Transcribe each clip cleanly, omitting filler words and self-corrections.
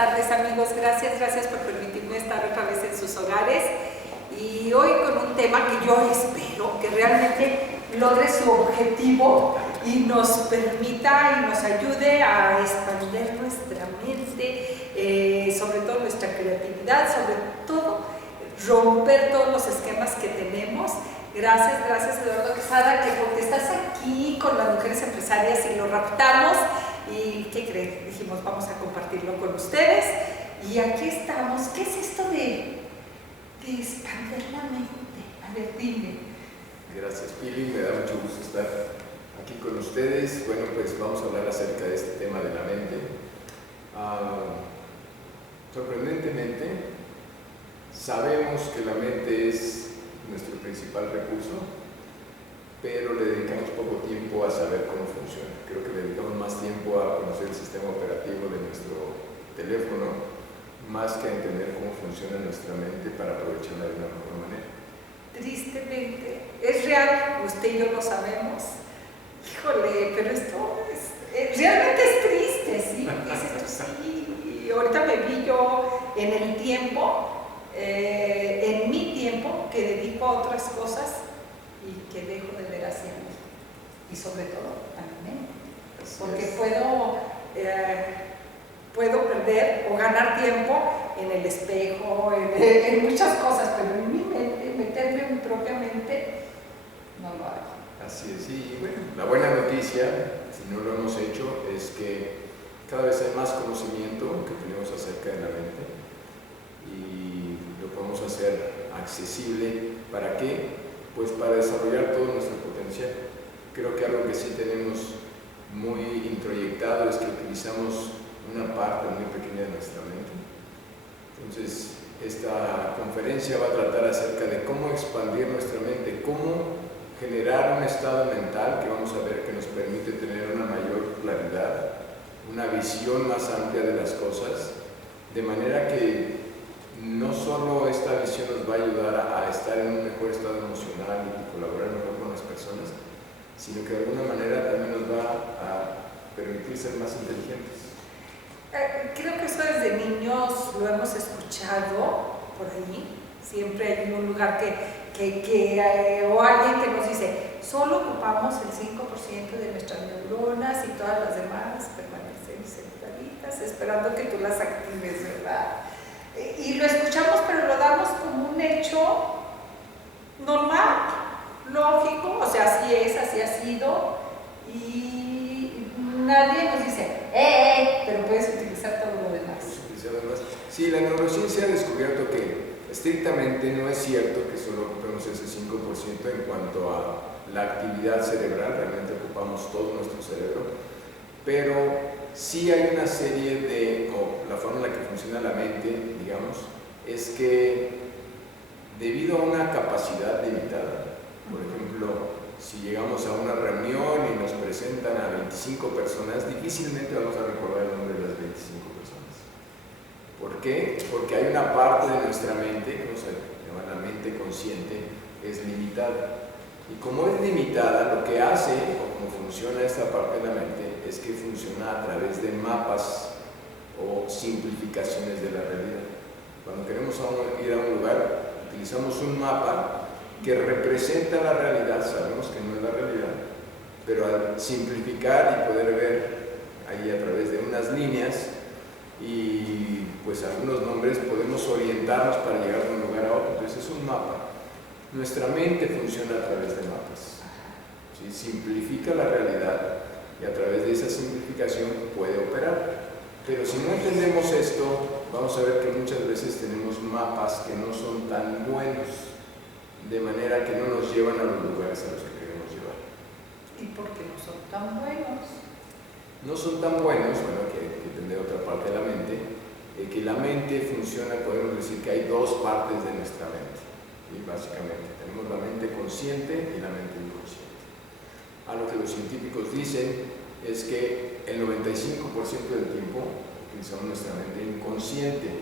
tardes, amigos. Gracias por permitirme estar otra vez en sus hogares. Y hoy con un tema que yo espero que realmente logre su objetivo y nos permita y nos ayude a expandir nuestra mente, sobre todo nuestra creatividad, sobre todo romper todos los esquemas que tenemos. Gracias Eduardo Quesada, que porque estás aquí con las mujeres empresarias y lo raptamos. ¿Y qué creen? Dijimos, vamos a compartirlo con ustedes. Y aquí estamos. ¿Qué es esto de expandir la mente? A ver, dime. Gracias, Pili. Me da mucho gusto estar aquí con ustedes. Bueno, pues vamos a hablar acerca de este tema de la mente. Sorprendentemente, sabemos que la mente es nuestro principal recurso, pero le dedicamos poco tiempo a saber cómo funciona. Creo que le dedicamos más tiempo a conocer el sistema operativo de nuestro teléfono, más que a entender cómo funciona nuestra mente para aprovecharla de una mejor manera. Tristemente, es real, usted y yo lo sabemos. Híjole, pero esto realmente es triste, ¿sí? Sí. Y ahorita me vi yo en el tiempo, en mi tiempo, que dedico a otras cosas y que dejo de ver hacia mí. Y sobre todo a mi mente. Porque puedo perder o ganar tiempo en el espejo, en muchas cosas, pero en mi mente, meterme en mi propia mente, no lo hago. Así es, y bueno, la buena noticia, si no lo hemos hecho, es que cada vez hay más conocimiento que tenemos acerca de la mente y lo podemos hacer accesible. ¿Para qué? Pues para desarrollar todo nuestro potencial. Creo que algo que sí tenemos muy introyectado es que utilizamos una parte muy pequeña de nuestra mente. Entonces, esta conferencia va a tratar acerca de cómo expandir nuestra mente, cómo generar un estado mental que vamos a ver que nos permite tener una mayor claridad, una visión más amplia de las cosas, de manera que no solo esta visión nos va a ayudar a estar en un mejor estado emocional y colaborar mejor con las personas, sino que de alguna manera también nos va a permitir ser más inteligentes. Creo que eso desde niños lo hemos escuchado por ahí. Siempre hay un lugar o alguien que nos dice, solo ocupamos el 5% de nuestras neuronas y todas las demás permanecen sentaditas esperando que tú las actives, ¿verdad? Y lo escuchamos, pero lo damos como un hecho normal, lógico, o sea, así es, así ha sido, y nadie nos dice, pero puedes utilizar todo lo demás. Sí, la neurociencia ha descubierto que estrictamente no es cierto que solo ocupemos ese 5% en cuanto a la actividad cerebral, realmente ocupamos todo nuestro cerebro, pero sí hay una serie o la forma en la que funciona la mente, digamos, es que debido a una capacidad limitada, por ejemplo, si llegamos a una reunión y nos presentan a 25 personas, difícilmente vamos a recordar el nombre de las 25 personas. ¿Por qué? Porque hay una parte de nuestra mente, que se llama la mente consciente, es limitada. Y como es limitada, lo que hace, o cómo funciona esta parte de la mente, es que funciona a través de mapas o simplificaciones de la realidad. Cuando queremos ir a un lugar, utilizamos un mapa que representa la realidad, sabemos que no es la realidad, pero al simplificar y poder ver ahí a través de unas líneas y pues algunos nombres, podemos orientarnos para llegar de un lugar a otro. Entonces es un mapa. Nuestra mente funciona a través de mapas, ¿sí? Simplifica la realidad y a través de esa simplificación puede operar. Pero si no entendemos esto, vamos a ver que muchas veces tenemos mapas que no son tan buenos, de manera que no nos llevan a los lugares a los que queremos llevar. ¿Y por qué no son tan buenos? No son tan buenos, bueno, que entender otra parte de la mente, que la mente funciona, podemos decir que hay dos partes de nuestra mente, y básicamente tenemos la mente consciente y la mente inconsciente. Algo que los científicos dicen es que el 95% del tiempo utilizamos nuestra mente inconsciente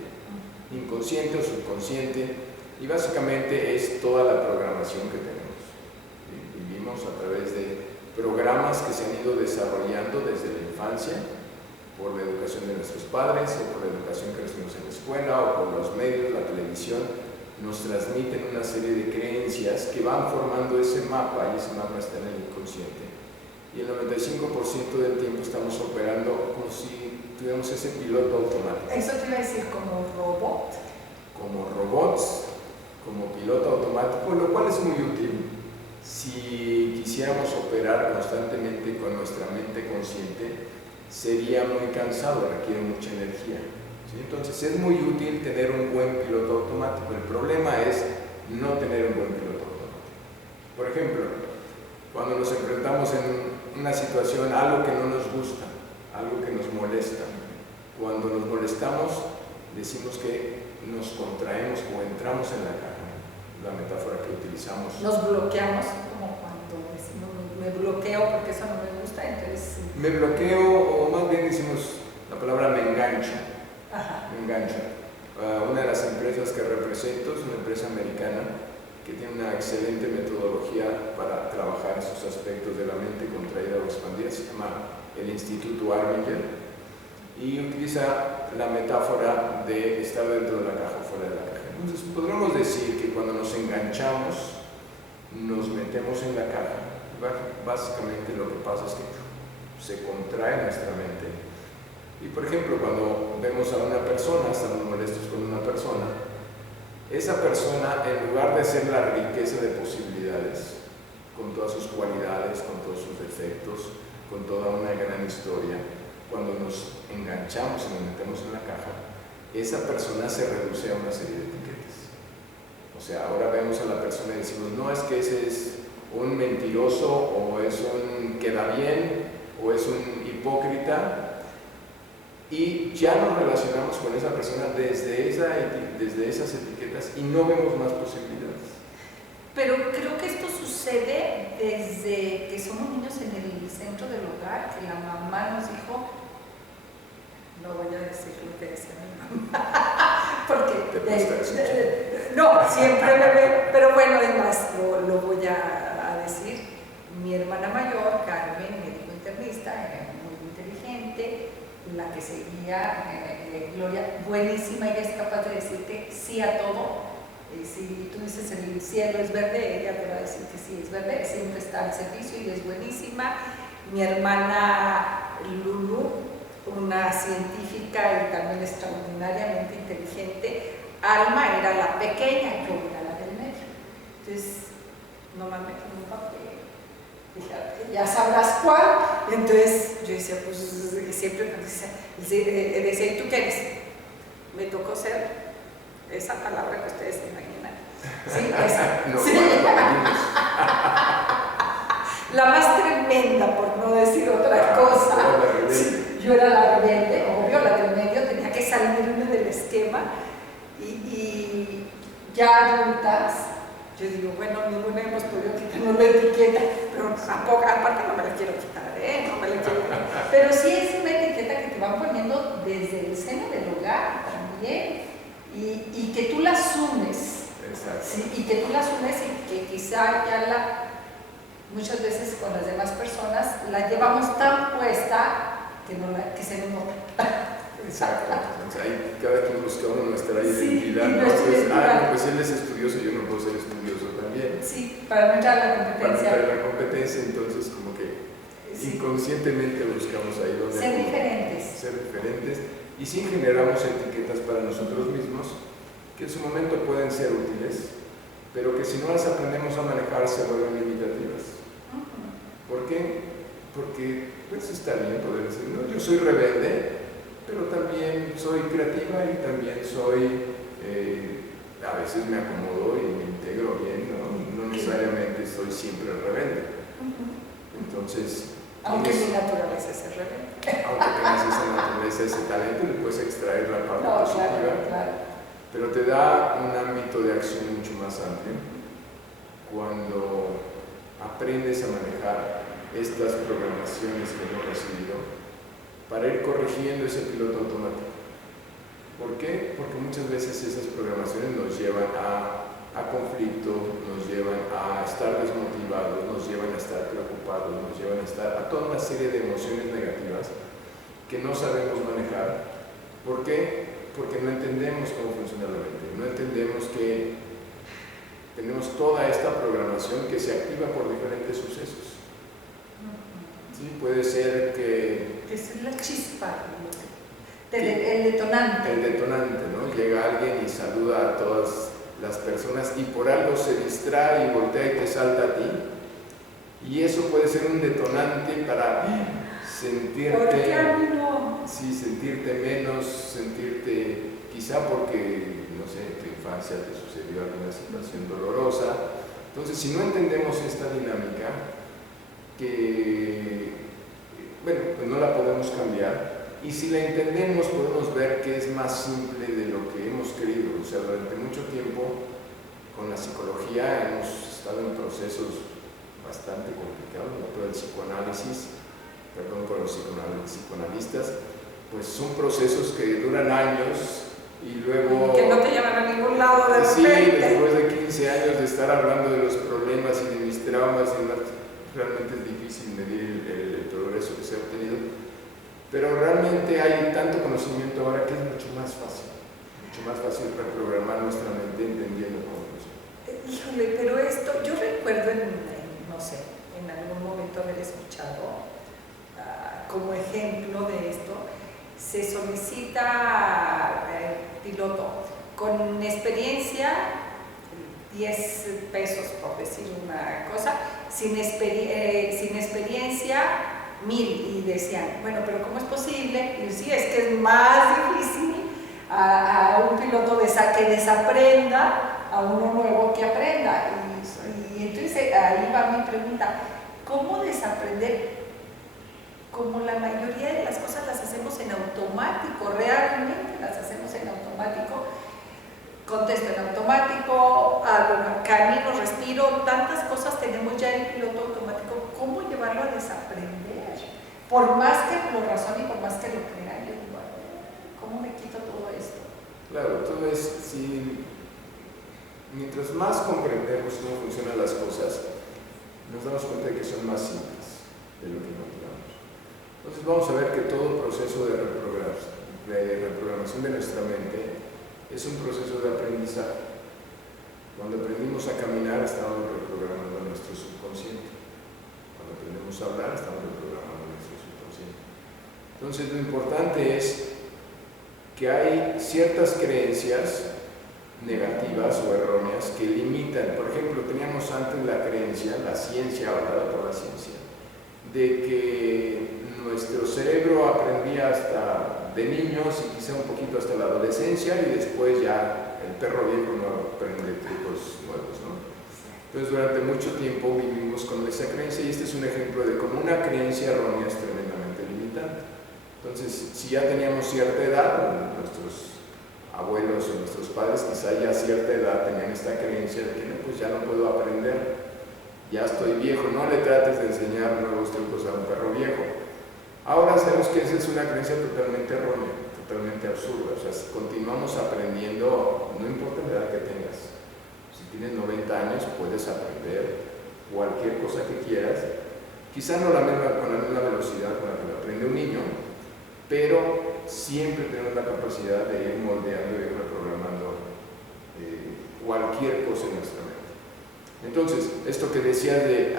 o subconsciente, y básicamente es toda la programación que tenemos. Vivimos a través de programas que se han ido desarrollando desde la infancia por la educación de nuestros padres o por la educación que recibimos en la escuela o por los medios, la televisión, nos transmiten una serie de creencias que van formando ese mapa, y ese mapa está en el inconsciente. Y el 95% del tiempo estamos operando como si tuviéramos ese piloto automático. Eso te iba a decir, como robot. Como robots, como piloto automático, lo cual es muy útil si quisiéramos operar constantemente con nuestra mente consciente. Sería muy cansado, requiere mucha energía, ¿sí? Entonces es muy útil tener un buen piloto automático. El problema es no tener un buen piloto automático. Por ejemplo, cuando nos enfrentamos en una situación, algo que no nos gusta, algo que nos molesta, cuando nos molestamos decimos que nos contraemos o entramos en la caja, la metáfora que utilizamos. Nos bloqueamos, como cuando decimos me bloqueo porque eso no me gusta, entonces... Me bloqueo, o más bien decimos la palabra me engancho. Ajá. Me engancho. Una de las empresas que represento es una empresa americana que tiene una excelente metodología para trabajar esos aspectos de la mente contraída o expandida, se llama el Instituto Arminger, y utiliza la metáfora de estar dentro de la caja o fuera de la caja. Entonces podríamos decir que cuando nos enganchamos, nos metemos en la caja. Básicamente lo que pasa es que se contrae nuestra mente. Y por ejemplo, cuando vemos a una persona, estamos molestos con una persona, esa persona, en lugar de ser la riqueza de posibilidades, con todas sus cualidades, con todos sus defectos, con toda una gran historia, cuando nos enganchamos y nos metemos en la caja, esa persona se reduce a una serie de etiquetas. O sea, ahora vemos a la persona y decimos, no, es que ese es un mentiroso, o es un queda bien, o es un hipócrita, y ya nos relacionamos con esa persona desde esas etiquetas y no vemos más posibilidades. Pero creo que esto sucede desde que somos niños en el centro del hogar, que la mamá nos dijo, no voy a decir lo que decía mi mamá, porque no, siempre me ve, pero bueno, es más, lo voy a decir. Mi hermana mayor, Carmen, médico internista, era muy inteligente, la que seguía, Gloria, buenísima, ella es capaz de decirte sí a todo. Si tú dices el cielo es verde, ella te va a decir que sí es verde, siempre está al servicio y es buenísima. Mi hermana Lulu, una científica y también extraordinariamente inteligente. Alma era la pequeña, yo era la del medio. Entonces, no mames, un papel. Dije, ya sabrás cuál. Entonces, yo decía, pues siempre decía, ¿y tú qué eres? Me tocó ser esa palabra que ustedes se imaginan. Sí, esa. No, sí. La más tremenda, por no decir otra cosa. Sí, yo era la rebelde, obvio, la del medio, tenía que salirme del esquema. Y ya adultas, yo digo, bueno, ninguna hemos podido quitarnos la etiqueta, pero tampoco, aparte no me la quiero quitar, no me la quiero quitar. Pero sí es una etiqueta que te van poniendo desde el seno del hogar también. Y que tú la asumes. Exacto. ¿Sí? Y que tú la asumes y que quizá ya muchas veces con las demás personas la llevamos tan puesta que se nos nota. Exacto. Entonces, ahí cada quien buscamos nuestra identidad. Sí, ¿no? identidad. Pues él es estudioso, yo no puedo ser estudioso también. Sí, para no entrar a la competencia. Para entrar a la competencia, entonces como que inconscientemente buscamos ahí donde ser diferentes. Ser diferentes. Y sí generamos etiquetas para nosotros mismos que en su momento pueden ser útiles, pero que si no las aprendemos a manejar se vuelven limitativas. ¿Por qué? Porque pues está bien poder decir, no, yo soy rebelde, pero también soy creativa y también soy, a veces me acomodo y me integro bien, no necesariamente soy siempre rebelde. Entonces, aunque mi naturaleza es ser rebelde. Aunque tengas esa naturaleza, ese talento, le puedes extraer la parte positiva, claro. Pero te da un ámbito de acción mucho más amplio cuando aprendes a manejar estas programaciones que hemos recibido para ir corrigiendo ese piloto automático. ¿Por qué? Porque muchas veces esas programaciones nos llevan a conflicto, nos llevan a estar desmotivados, nos llevan a estar preocupados, nos llevan a toda una serie de emociones negativas que no sabemos manejar. ¿Por qué? Porque no entendemos cómo funciona la mente, no entendemos que tenemos toda esta programación que se activa por diferentes sucesos. ¿Sí? Puede ser que... Es la chispa, el detonante. El detonante, ¿no? Llega alguien y saluda a todas las personas y por algo se distrae y voltea y te salta a ti. Y eso puede ser un detonante para sentirte... ¿Por qué a mí no? Sí, sentirte menos, sentirte... Quizá porque, no sé, en tu infancia te sucedió alguna situación dolorosa. Entonces, si no entendemos esta dinámica, que, bueno, pues no la podemos cambiar, y si la entendemos podemos ver que es más simple de lo que hemos creído. O sea, durante mucho tiempo con la psicología hemos estado en procesos bastante complicados, ¿no? Todo el psicoanálisis, perdón por los psicoanalistas, pues son procesos que duran años y luego... Que no te llevan a ningún lado de sí, repente. después de 15 años de estar hablando de los problemas y de mis traumas y demás, realmente es difícil medir el progreso que se ha obtenido, pero realmente hay tanto conocimiento ahora que es mucho más fácil reprogramar nuestra mente entendiendo cómo funciona. Híjole, pero esto, yo recuerdo no sé, en algún momento haber escuchado como ejemplo de esto, se solicita piloto con experiencia, 10 pesos por decir una cosa, sin experiencia 1000, y decían, bueno, pero ¿cómo es posible? Y sí, es que es más difícil a un piloto que desaprenda a uno nuevo que aprenda. Y entonces ahí va mi pregunta, ¿cómo desaprender? Como la mayoría de las cosas las hacemos en automático, realmente las hacemos en automático, contesto en automático, camino, respiro, tantas cosas tenemos ya en piloto automático. ¿Cómo llevarlo a desaprender? Por más que lo razone y por más que lo crea, yo digo, ¿cómo me quito todo esto? Claro, todo es, si mientras más comprendemos cómo funcionan las cosas, nos damos cuenta de que son más simples de lo que imaginamos. Entonces vamos a ver que todo proceso de reprogramación de nuestra mente es un proceso de aprendizaje. Cuando aprendimos a caminar, estamos reprogramando nuestro subconsciente. Cuando aprendemos a hablar, estamos reprogramando nuestro subconsciente. Entonces, lo importante es que hay ciertas creencias negativas o erróneas que limitan. Por ejemplo, teníamos antes la creencia, la ciencia, hablada por la ciencia, de que nuestro cerebro aprendía hasta de niños y quizá un poquito hasta la adolescencia y después ya el perro viejo no aprende trucos nuevos, ¿no? Entonces durante mucho tiempo vivimos con esa creencia y este es un ejemplo de cómo una creencia errónea es tremendamente limitante. Entonces si ya teníamos cierta edad, nuestros abuelos o nuestros padres quizá ya a cierta edad tenían esta creencia de que no, pues ya no puedo aprender, ya estoy viejo, no le trates de enseñar nuevos trucos a un perro viejo. Ahora sabemos que esa es una creencia totalmente errónea, totalmente absurda. O sea, si continuamos aprendiendo, no importa la edad que tengas. Si tienes 90 años, puedes aprender cualquier cosa que quieras. Quizá no con la misma velocidad con la que lo aprende un niño, pero siempre tenemos la capacidad de ir moldeando y ir reprogramando cualquier cosa en nuestra mente. Entonces, esto que decías de,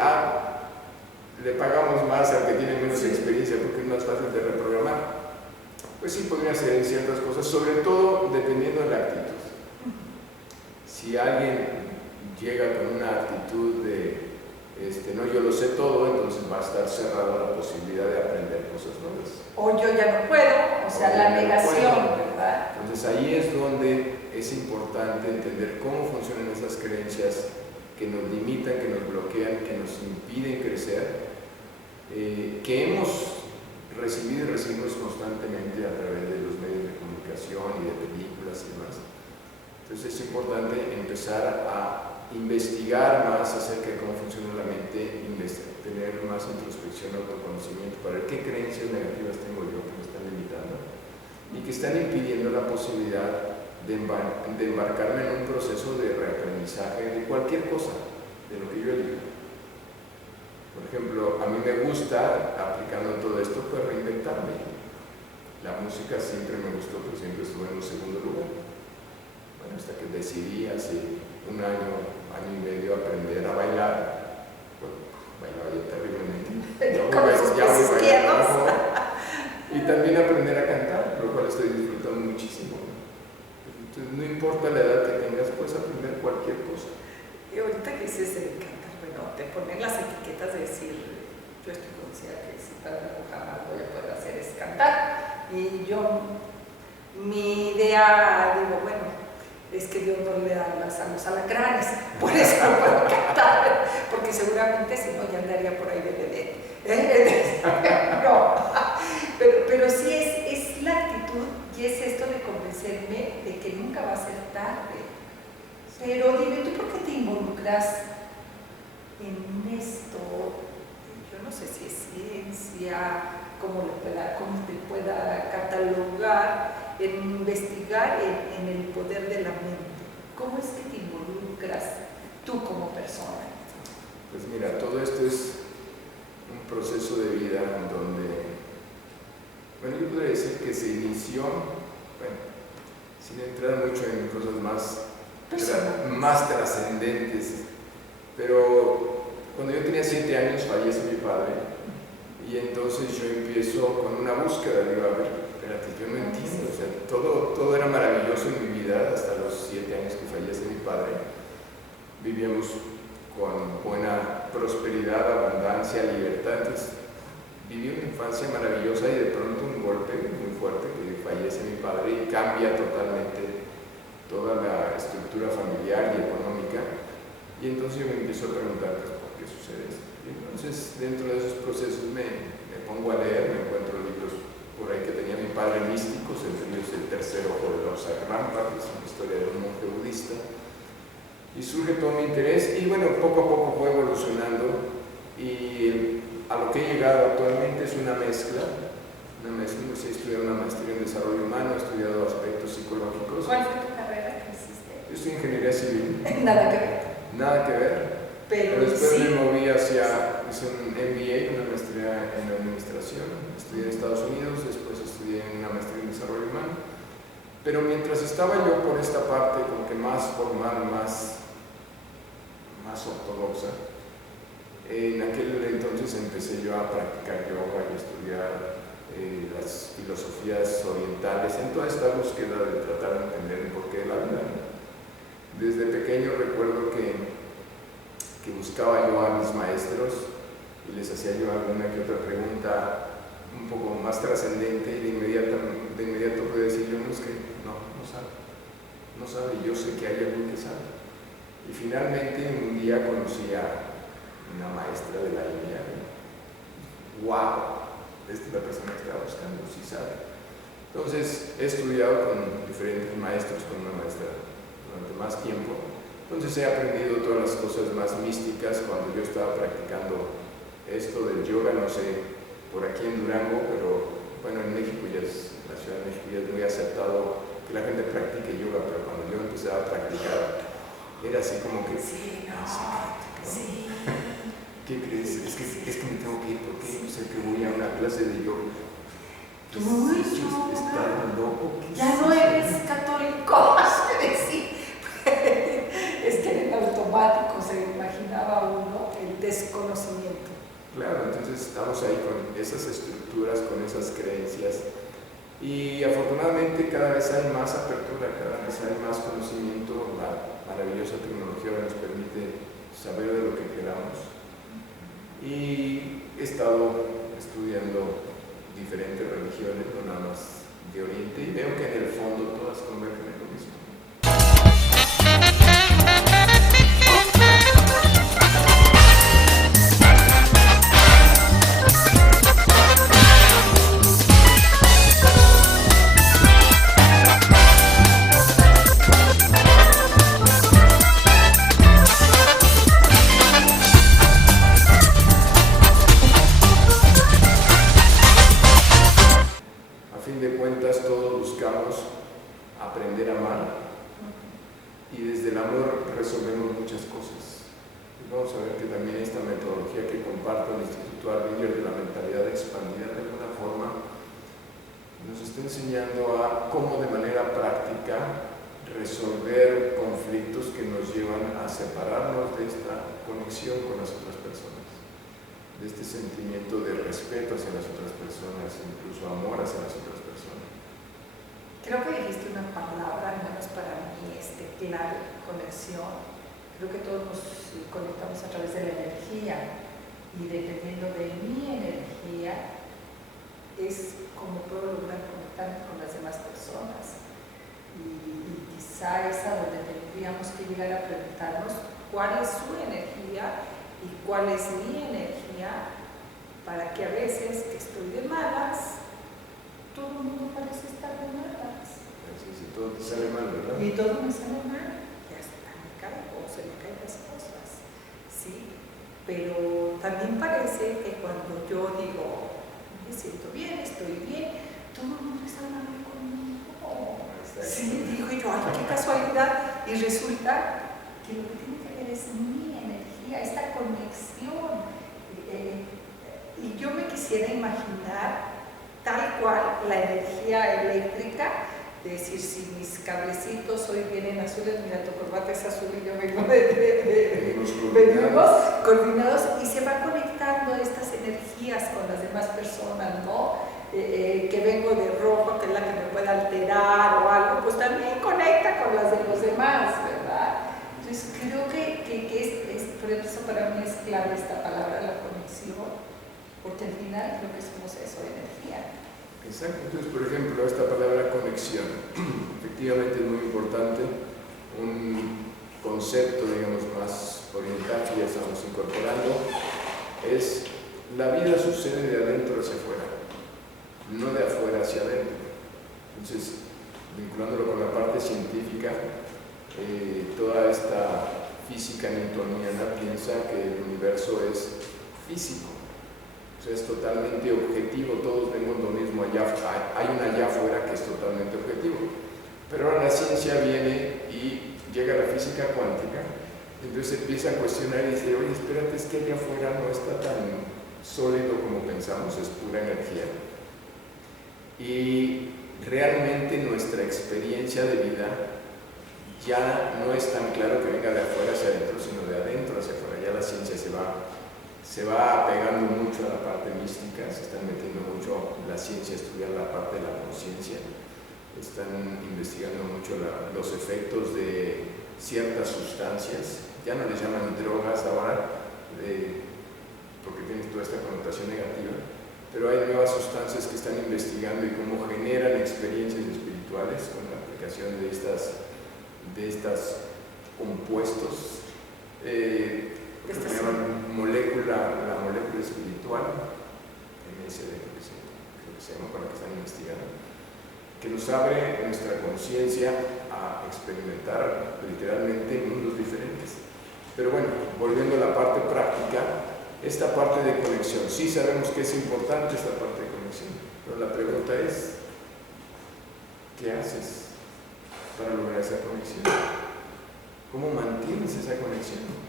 le pagamos más al que tiene menos experiencia porque es más fácil de reprogramar. Pues sí, podría ser en ciertas cosas, sobre todo dependiendo de la actitud. Si alguien llega con una actitud de, no, yo lo sé todo, entonces va a estar cerrado a la posibilidad de aprender cosas nuevas. O yo ya no puedo, o sea, la negación, ¿verdad? Entonces ahí es donde es importante entender cómo funcionan esas creencias que nos limitan, que nos bloquean, que nos impiden crecer, que hemos recibido y recibimos constantemente a través de los medios de comunicación y de películas y demás. Entonces es importante empezar a investigar más acerca de cómo funciona la mente, tener más introspección, autoconocimiento, para ver qué creencias negativas tengo yo que me están limitando y que están impidiendo la posibilidad de embarcarme en un proceso de reaprendizaje de cualquier cosa, de lo que yo elijo. Por ejemplo, a mí me gusta, aplicando todo esto, pues reinventarme. La música siempre me gustó, pero siempre estuve en un segundo lugar. Bueno, hasta que decidí hace un año y medio aprender a bailar. Bueno, bailaba ya terriblemente. Con los pies izquierdos. Y también aprender a cantar, lo cual estoy disfrutando muchísimo. Entonces, no importa la edad que tengas, puedes aprender cualquier cosa. Y ahorita que dices de cantar, bueno, te ponen las etiquetas de decir, yo estoy convencida que si para jamás voy a poder hacer es cantar. Y yo, mi idea, digo, bueno, es que Dios no le da las a los alacranes, por eso no puedo cantar, porque seguramente si no ya andaría por ahí de bebé. No, pero sí es la actitud y es esto de convencerme de que nunca va a ser tarde. Pero dime, ¿tú por qué te involucras en esto? Yo no sé si es ciencia, cómo te pueda catalogar, en investigar en el poder de la mente. ¿Cómo es que te involucras tú como persona? Pues mira, todo esto es un proceso de vida en donde, bueno, yo podría decir que se inició, bueno, sin entrar mucho en cosas más trascendentes, pero cuando yo tenía 7 años fallece mi padre. Y entonces yo empiezo con una búsqueda, digo, a ver, espérate, yo no entiendo, o sea, todo era maravilloso en mi vida hasta los 7 años que fallece mi padre. Vivíamos con buena prosperidad, abundancia, libertad, entonces viví una infancia maravillosa y de pronto un golpe muy fuerte que fallece mi padre y cambia totalmente toda la estructura familiar y económica. Y entonces yo me empiezo a preguntar, pues, ¿por qué sucede esto? Entonces, dentro de esos procesos me pongo a leer, me encuentro libros por ahí que tenía mi padre místicos, entre ellos El tercer ojo de Lhasa Rampa, que es una historia de un monje budista, y surge todo mi interés, y bueno, poco a poco fue evolucionando, y a lo que he llegado actualmente es una mezcla, pues he estudiado una maestría en desarrollo humano, he estudiado aspectos psicológicos. ¿Cuál fue tu carrera que hiciste? Yo estoy en ingeniería civil. Nada que ver. Nada que ver. Pero después me moví hice un MBA, una maestría en administración, estudié en Estados Unidos, después estudié en una maestría en desarrollo humano. Pero mientras estaba yo por esta parte como que más formal, más ortodoxa, en aquel entonces empecé yo a practicar yoga y a estudiar las filosofías orientales, en toda esta búsqueda de tratar de entender el porqué de la vida. Desde pequeño recuerdo que buscaba yo a mis maestros y les hacía yo alguna que otra pregunta un poco más trascendente y de inmediato pude decir yo, no, es que no sabe, yo sé que hay alguien que sabe. Y finalmente un día conocí a una maestra de la India. ¡Wow! Esta es la persona que estaba buscando, sí sabe. Entonces he estudiado con diferentes maestros, con una maestra durante más tiempo. Entonces he aprendido todas las cosas más místicas cuando yo estaba practicando esto del yoga, no sé, por aquí en Durango, pero bueno, en México la Ciudad de México ya es muy aceptado que la gente practique yoga, pero cuando yo empecé a practicar era así como que... Sí, no, sí. ¿Qué crees? Es que me tengo que ir porque no sé que voy a una clase de yoga. ¿Tú y yo? ¿Estás loco? Ya no eres católico, sí. Es que en automático se imaginaba uno el desconocimiento. Claro, entonces estamos ahí con esas estructuras, con esas creencias y afortunadamente cada vez hay más apertura, cada vez hay más conocimiento, la maravillosa tecnología nos permite saber de lo que queramos y he estado estudiando diferentes religiones, no nada más de Oriente, y veo que en el fondo todas convergen en lo mismo. Aprender a amar y desde el amor resolvemos muchas cosas. Y vamos a ver que también esta metodología que comparto en el Instituto Arbinger de la mentalidad expandida de alguna forma nos está está enseñando a cómo de manera práctica resolver conflictos que nos llevan a separarnos de esta conexión con las otras personas, de este sentimiento de respeto hacia las otras personas, incluso amor hacia las otras personas. Creo que dijiste una palabra, al menos para mí, clave, conexión. Creo que todos nos conectamos a través de la energía y dependiendo de mi energía es como puedo lograr conectarme con las demás personas. Y quizá es a donde tendríamos que llegar a preguntarnos cuál es su energía y cuál es mi energía, para que a veces que estoy de malas, todo el mundo parece estar de malas. Sí, todo te sale mal, ¿verdad? Y todo me sale mal, y hasta me caigo, se me caen las cosas, ¿sí? Pero también parece que cuando yo digo, me siento bien, estoy bien, todo el mundo está mal conmigo. Sí, digo yo, ay, qué casualidad. Y resulta que lo que tiene que ver es mi energía, esta conexión. Y yo me quisiera imaginar tal cual la energía eléctrica, de decir, si mis cablecitos hoy vienen azules, mira, tu corbata es azul y yo vengo venimos coordinados y se va conectando estas energías con las demás personas, ¿no? Que vengo de rojo, que es la que me puede alterar o algo, pues también conecta con las de los demás, ¿verdad? Entonces creo que por eso para mí es clave esta palabra, la conexión, porque al final creo que somos eso, energía. Exacto. Entonces, por ejemplo, esta palabra conexión, efectivamente es muy importante, un concepto, digamos, más oriental que ya estamos incorporando, es la vida sucede de adentro hacia afuera, no de afuera hacia adentro. Entonces, vinculándolo con la parte científica, toda esta física newtoniana piensa que el universo es físico, o sea, es totalmente objetivo, todos vemos lo mismo allá, hay un allá afuera que es totalmente objetivo. Pero ahora la ciencia viene y llega a la física cuántica, entonces empieza a cuestionar y dice, oye, espérate, es que allá afuera no está tan sólido como pensamos, es pura energía. Y realmente nuestra experiencia de vida ya no es tan claro que venga de afuera hacia adentro, sino de adentro hacia afuera. Ya la ciencia se va pegando mucho a la parte mística, se están metiendo mucho la ciencia a estudiar la parte de la conciencia, están investigando mucho los efectos de ciertas sustancias, ya no les llaman drogas ahora, porque tienen toda esta connotación negativa, pero hay nuevas sustancias que están investigando y cómo generan experiencias espirituales con la aplicación de estas compuestos, que se llaman la molécula espiritual, MSD creo que se llama, con la que están investigando, que nos abre nuestra conciencia a experimentar literalmente mundos diferentes. Pero bueno, volviendo a la parte práctica, esta parte de conexión, sí sabemos que es importante esta parte de conexión, pero la pregunta es, ¿qué haces para lograr esa conexión? ¿Cómo mantienes esa conexión?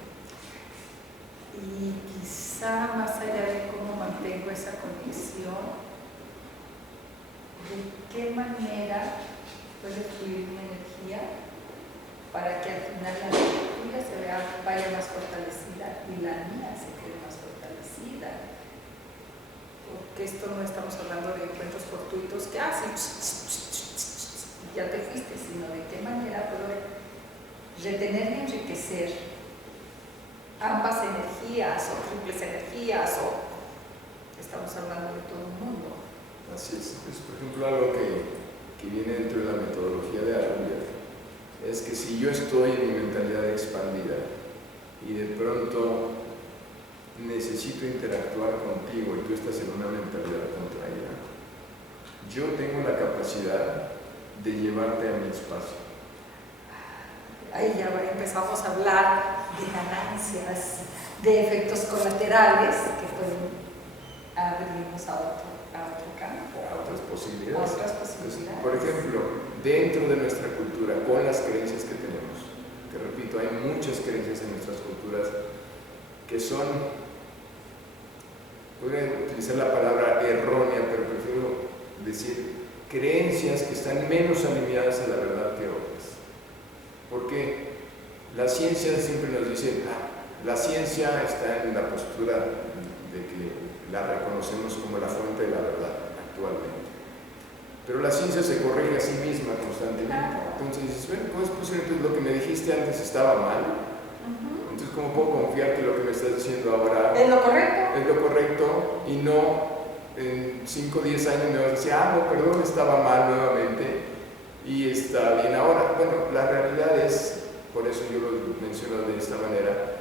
Y quizá más allá de cómo mantengo esa conexión, ¿de qué manera puede fluir mi energía para que al final la tuya vaya más fortalecida y la mía se quede más fortalecida? Porque esto no estamos hablando de encuentros fortuitos que hacen ya te fuiste, sino de qué manera puedo retener y enriquecer ambas energías o triples energías, o estamos hablando de todo el mundo. Así es. Pues, por ejemplo, algo que viene dentro de la metodología de Aruya es que si yo estoy en mi mentalidad expandida y de pronto necesito interactuar contigo y tú estás en una mentalidad contraída, yo tengo la capacidad de llevarte a mi espacio. Ahí ya empezamos a hablar de ganancias, de efectos colaterales que pueden abrirnos a otro campo. A otras posibilidades. Entonces, por ejemplo, dentro de nuestra cultura, con las creencias que tenemos, que repito, hay muchas creencias en nuestras culturas que son, voy a utilizar la palabra errónea, pero prefiero decir creencias que están menos alineadas a la verdad que otras. Porque la ciencia siempre nos dice, la ciencia está en la postura de que la reconocemos como la fuente de la verdad actualmente. Pero la ciencia se corrige a sí misma constantemente. Entonces dices, bueno, ¿cómo es posible? Entonces, lo que me dijiste antes estaba mal. Entonces, ¿cómo puedo confiar que lo que me estás diciendo ahora es lo correcto? Es lo correcto, y no en 5 o 10 años me vas a decir, no, perdón, estaba mal nuevamente y está bien ahora. Bueno, la realidad es, por eso yo lo menciono de esta manera,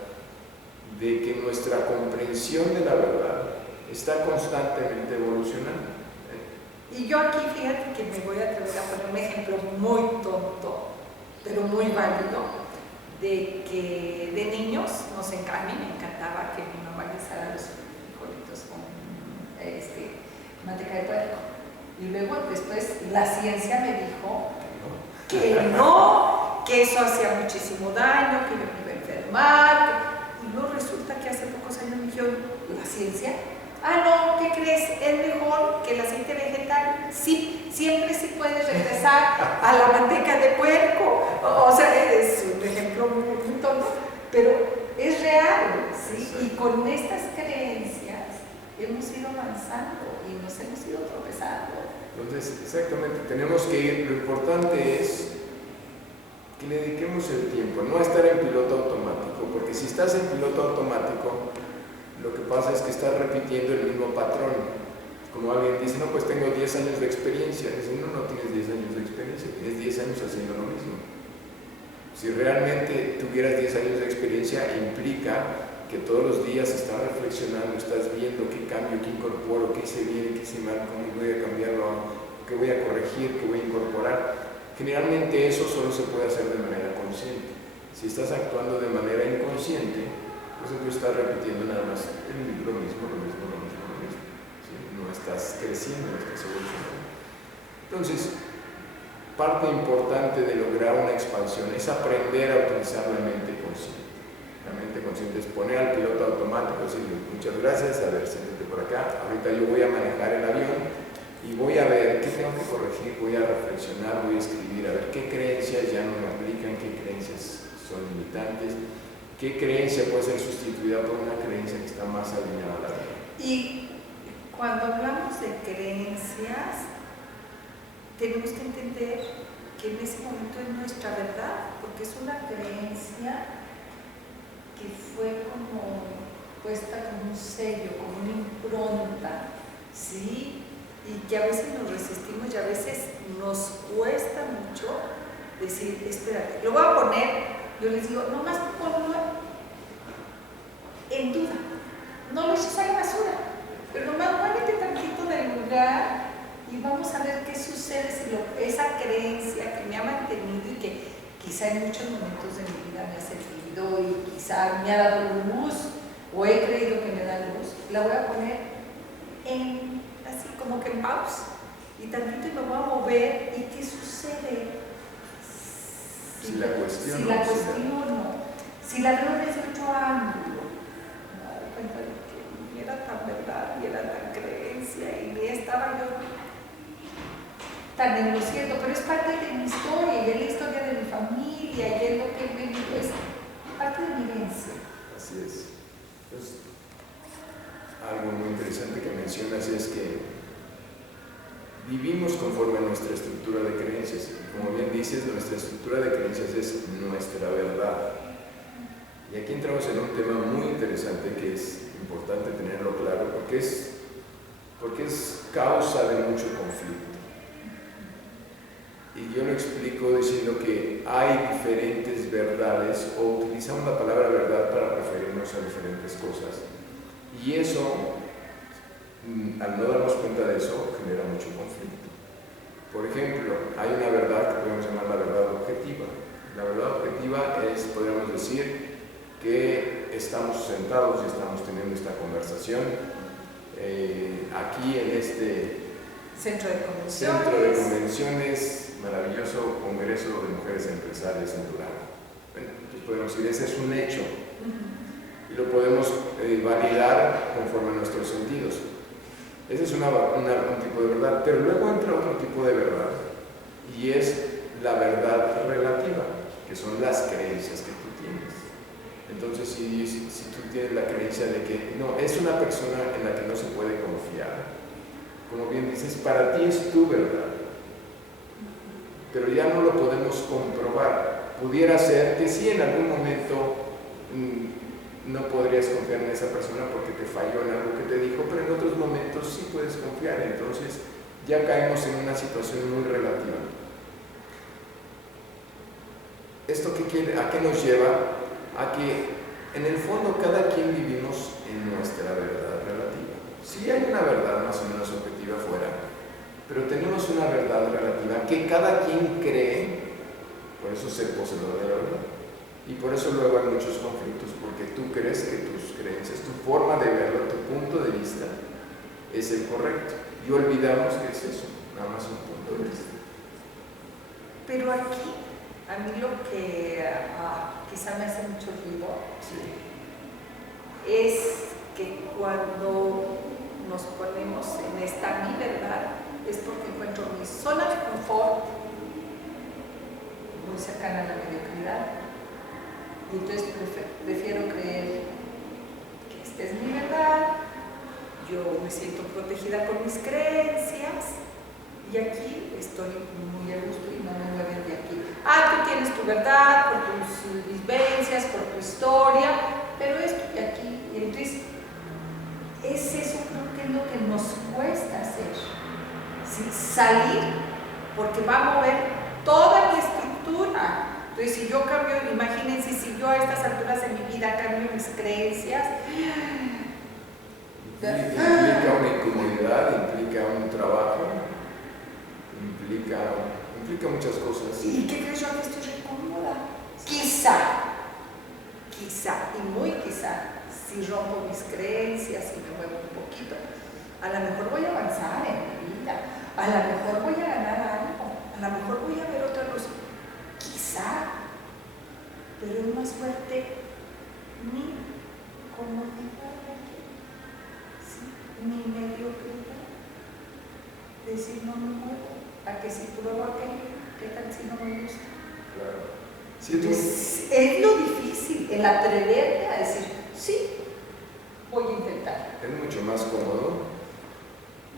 de que nuestra comprensión de la verdad está constantemente evolucionando. Y yo aquí, fíjate que me voy a atrever a poner un ejemplo muy tonto, pero muy válido, de que de niños nos encanta, a mí me encantaba que mi mamá guisara los frijolitos con manteca de puerco. Y luego después la ciencia me dijo que no, que eso hacía muchísimo daño, que yo me iba a enfermar. Y luego resulta que hace pocos años me dijeron, ¿la ciencia? No, ¿qué crees? Es mejor que el aceite vegetal. Sí, siempre sí puedes regresar a la manteca de puerco. O sea, es un ejemplo muy tonto, pero es real, ¿sí? Y con estas creencias hemos ido avanzando y nos hemos ido tropezando. Entonces, exactamente, tenemos que ir, lo importante es que le dediquemos el tiempo, no estar en piloto automático, porque si estás en piloto automático, lo que pasa es que estás repitiendo el mismo patrón. Como alguien dice, no, pues tengo 10 años de experiencia. Dice, no tienes 10 años de experiencia, tienes 10 años haciendo lo mismo. Si realmente tuvieras 10 años de experiencia, implica que todos los días estás reflexionando, estás viendo qué cambio, qué incorporo, qué hice bien, qué hice mal, cómo voy a cambiarlo, qué voy a corregir, qué voy a incorporar. Generalmente eso solo se puede hacer de manera consciente. Si estás actuando de manera inconsciente, pues tú estás repitiendo nada más lo mismo. ¿Sí? No estás creciendo, no estás evolucionando. Entonces, parte importante de lograr una expansión es aprender a utilizar la mente consciente. La mente consciente es poner al piloto automático, decir, muchas gracias, a ver, siéntate por acá, ahorita yo voy a manejar el avión y voy a ver qué tengo que corregir, voy a reflexionar, voy a escribir, a ver qué creencias ya no me aplican, qué creencias son limitantes, qué creencia puede ser sustituida por una creencia que está más alineada a la vida. Y cuando hablamos de creencias, tenemos que entender que en ese momento es nuestra verdad, porque es una creencia que fue como puesta como un sello, como una impronta, ¿sí? Y que a veces nos resistimos y a veces nos cuesta mucho decir, espérate, lo voy a poner, yo les digo, nomás ponlo en duda, no lo eches a la basura, pero nomás muévete tantito del lugar y vamos a ver qué sucede si esa creencia que me ha mantenido y que quizá en muchos momentos de mi vida me ha servido y quizá me ha dado luz o he creído que me da luz, la voy a poner así como que en pausa y tantito y me voy a mover y qué sucede si la cuestiono, si la veo desde otro ángulo, me doy cuenta de que ni era tan verdad, ni era tan creencia y ni estaba yo tan en lo cierto, pero es parte de mi historia y es la historia de mi familia y es lo que he vivido, es parte de mi herencia. Así es. Pues, algo muy interesante que mencionas es que vivimos conforme a nuestra estructura de creencias. Como bien dices, nuestra estructura de creencias es nuestra verdad. Y aquí entramos en un tema muy interesante que es importante tenerlo claro porque es causa de mucho conflicto. Y yo lo explico diciendo que hay diferentes verdades, o utilizamos la palabra verdad para referirnos a diferentes cosas. Y eso, al no darnos cuenta de eso, genera mucho conflicto. Por ejemplo, hay una verdad que podemos llamar la verdad objetiva. La verdad objetiva es, podríamos decir, que estamos sentados y estamos teniendo esta conversación aquí en este Centro de convenciones, maravilloso Congreso de Mujeres Empresarias en Durango. Bueno, entonces podemos decir, ese es un hecho y lo podemos validar conforme a nuestros sentidos. Ese es un tipo de verdad, pero luego entra otro tipo de verdad, y es la verdad relativa, que son las creencias que tú tienes. Entonces, si tú tienes la creencia de que no, es una persona en la que no se puede confiar, como bien dices, para ti es tu verdad, pero ya no lo podemos comprobar. Pudiera ser que sí, en algún momento no podrías confiar en esa persona porque te falló en algo que te dijo, pero en otros momentos sí puedes confiar. Entonces ya caemos en una situación muy relativa. ¿Esto a qué nos lleva? A que en el fondo cada quien vivimos en nuestra verdad relativa. Sí hay una verdad más o menos objetiva afuera, pero tenemos una verdad relativa que cada quien cree, por eso ser poseedor de la verdad. Y por eso luego hay muchos conflictos, porque tú crees que tus creencias, tu forma de verlo, tu punto de vista es el correcto. Y olvidamos que es eso, nada más un punto de vista. Pero aquí, a mí lo que quizá me hace mucho ruido es que cuando nos ponemos en esta mi verdad es porque encuentro mi zona de confort muy cercana a la mediocridad, y entonces prefiero creer que esta es mi verdad, yo me siento protegida por mis creencias y aquí estoy muy a gusto y no me mueven de aquí. Tú tienes tu verdad por tus vivencias, por tu historia, pero esto y aquí, y entonces es eso, creo que es lo que nos cuesta hacer, ¿sí? Salir, porque va a mover toda mi estructura. Entonces, si yo cambio, imagínense, si yo a estas alturas de mi vida cambio mis creencias, implica una incomodidad, implica un trabajo, implica muchas cosas. ¿Y qué crees yo que estoy re cómoda? Quizá, y muy quizá, si rompo mis creencias y me muevo un poquito, a lo mejor voy a avanzar en mi vida, a lo mejor voy a ganar algo, a lo mejor voy a ver otra cosa, quizá, pero es más fuerte mi comodidad aquí, ¿sí? Mi mediocridad, decir no me muevo, a que si pruebo aquello, ¿qué tal si no me gusta? Claro. Sí, es lo difícil, el atreverte a decir, sí, voy a intentar. Es mucho más cómodo,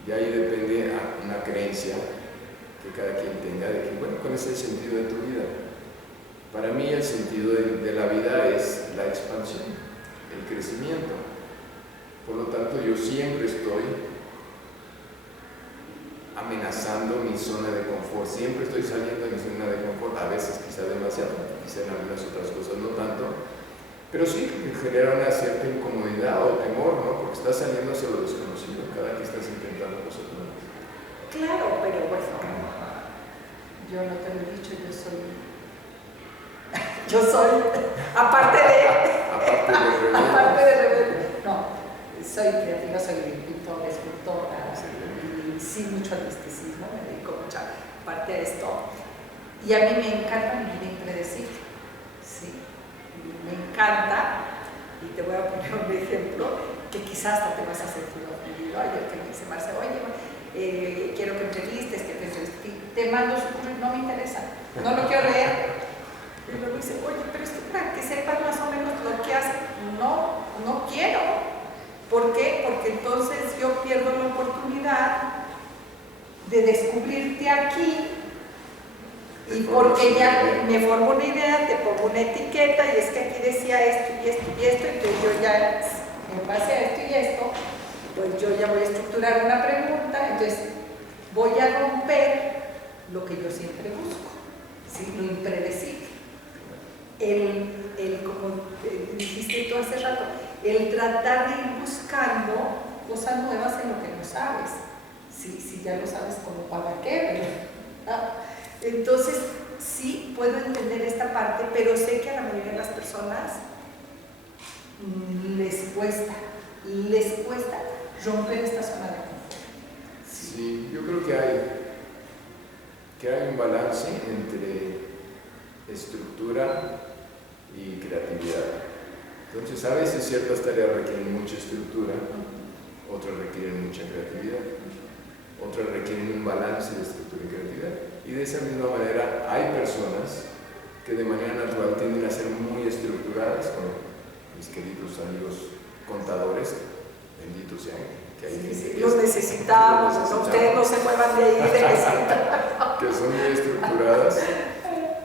y ahí depende una creencia que cada quien tenga de que, bueno, ¿cuál es el sentido de tu vida? Para mí el sentido de la vida es la expansión, el crecimiento. Por lo tanto, yo siempre estoy amenazando mi zona de confort, siempre estoy saliendo de mi zona de confort, a veces quizá demasiado, quizá en algunas otras cosas no tanto, pero sí genera una cierta incomodidad o temor, ¿no? Porque estás saliendo hacia lo desconocido cada que estás intentando cosas nuevas. Claro, pero bueno, yo no te lo he dicho, aparte de rebelde, no, soy creativa, soy pintora, escultora, y sí mucho al misticismo, me dedico mucha parte a esto, y a mí me encanta mi vida impredecible, sí, me encanta, y te voy a poner un ejemplo, que quizás hasta te vas a sentir ofendido. Ayer que me dice Marce, oye, quiero que entrevistes, te mando su currículum, no me interesa, no lo quiero leer. Y luego dice, oye, pero es que para que sepas más o menos lo que hace. No quiero. ¿Por qué? Porque entonces yo pierdo la oportunidad de descubrirte aquí, y porque ya me formo una idea, te pongo una etiqueta, y es que aquí decía esto y esto y esto, entonces yo ya, en base a esto y esto, pues yo ya voy a estructurar una pregunta, entonces voy a romper lo que yo siempre busco, ¿sí? Lo impredecible. Como dijiste tú hace rato, el tratar de ir buscando cosas nuevas en lo que no sabes. Si ya lo sabes, como para qué, ¿verdad? Entonces, sí puedo entender esta parte, pero sé que a la mayoría de las personas les cuesta romper esta zona de confort. Sí, yo creo que hay un balance entre estructura y creatividad. Entonces, a veces ciertas tareas requieren mucha estructura, otras requieren mucha creatividad. Otras requieren un balance de estructura y creatividad. Y de esa misma manera hay personas que de manera natural tienden a ser muy estructuradas, como mis queridos amigos contadores, benditos sean, que hay gente los necesitamos, ustedes no se muevan de ahí, que son muy estructuradas.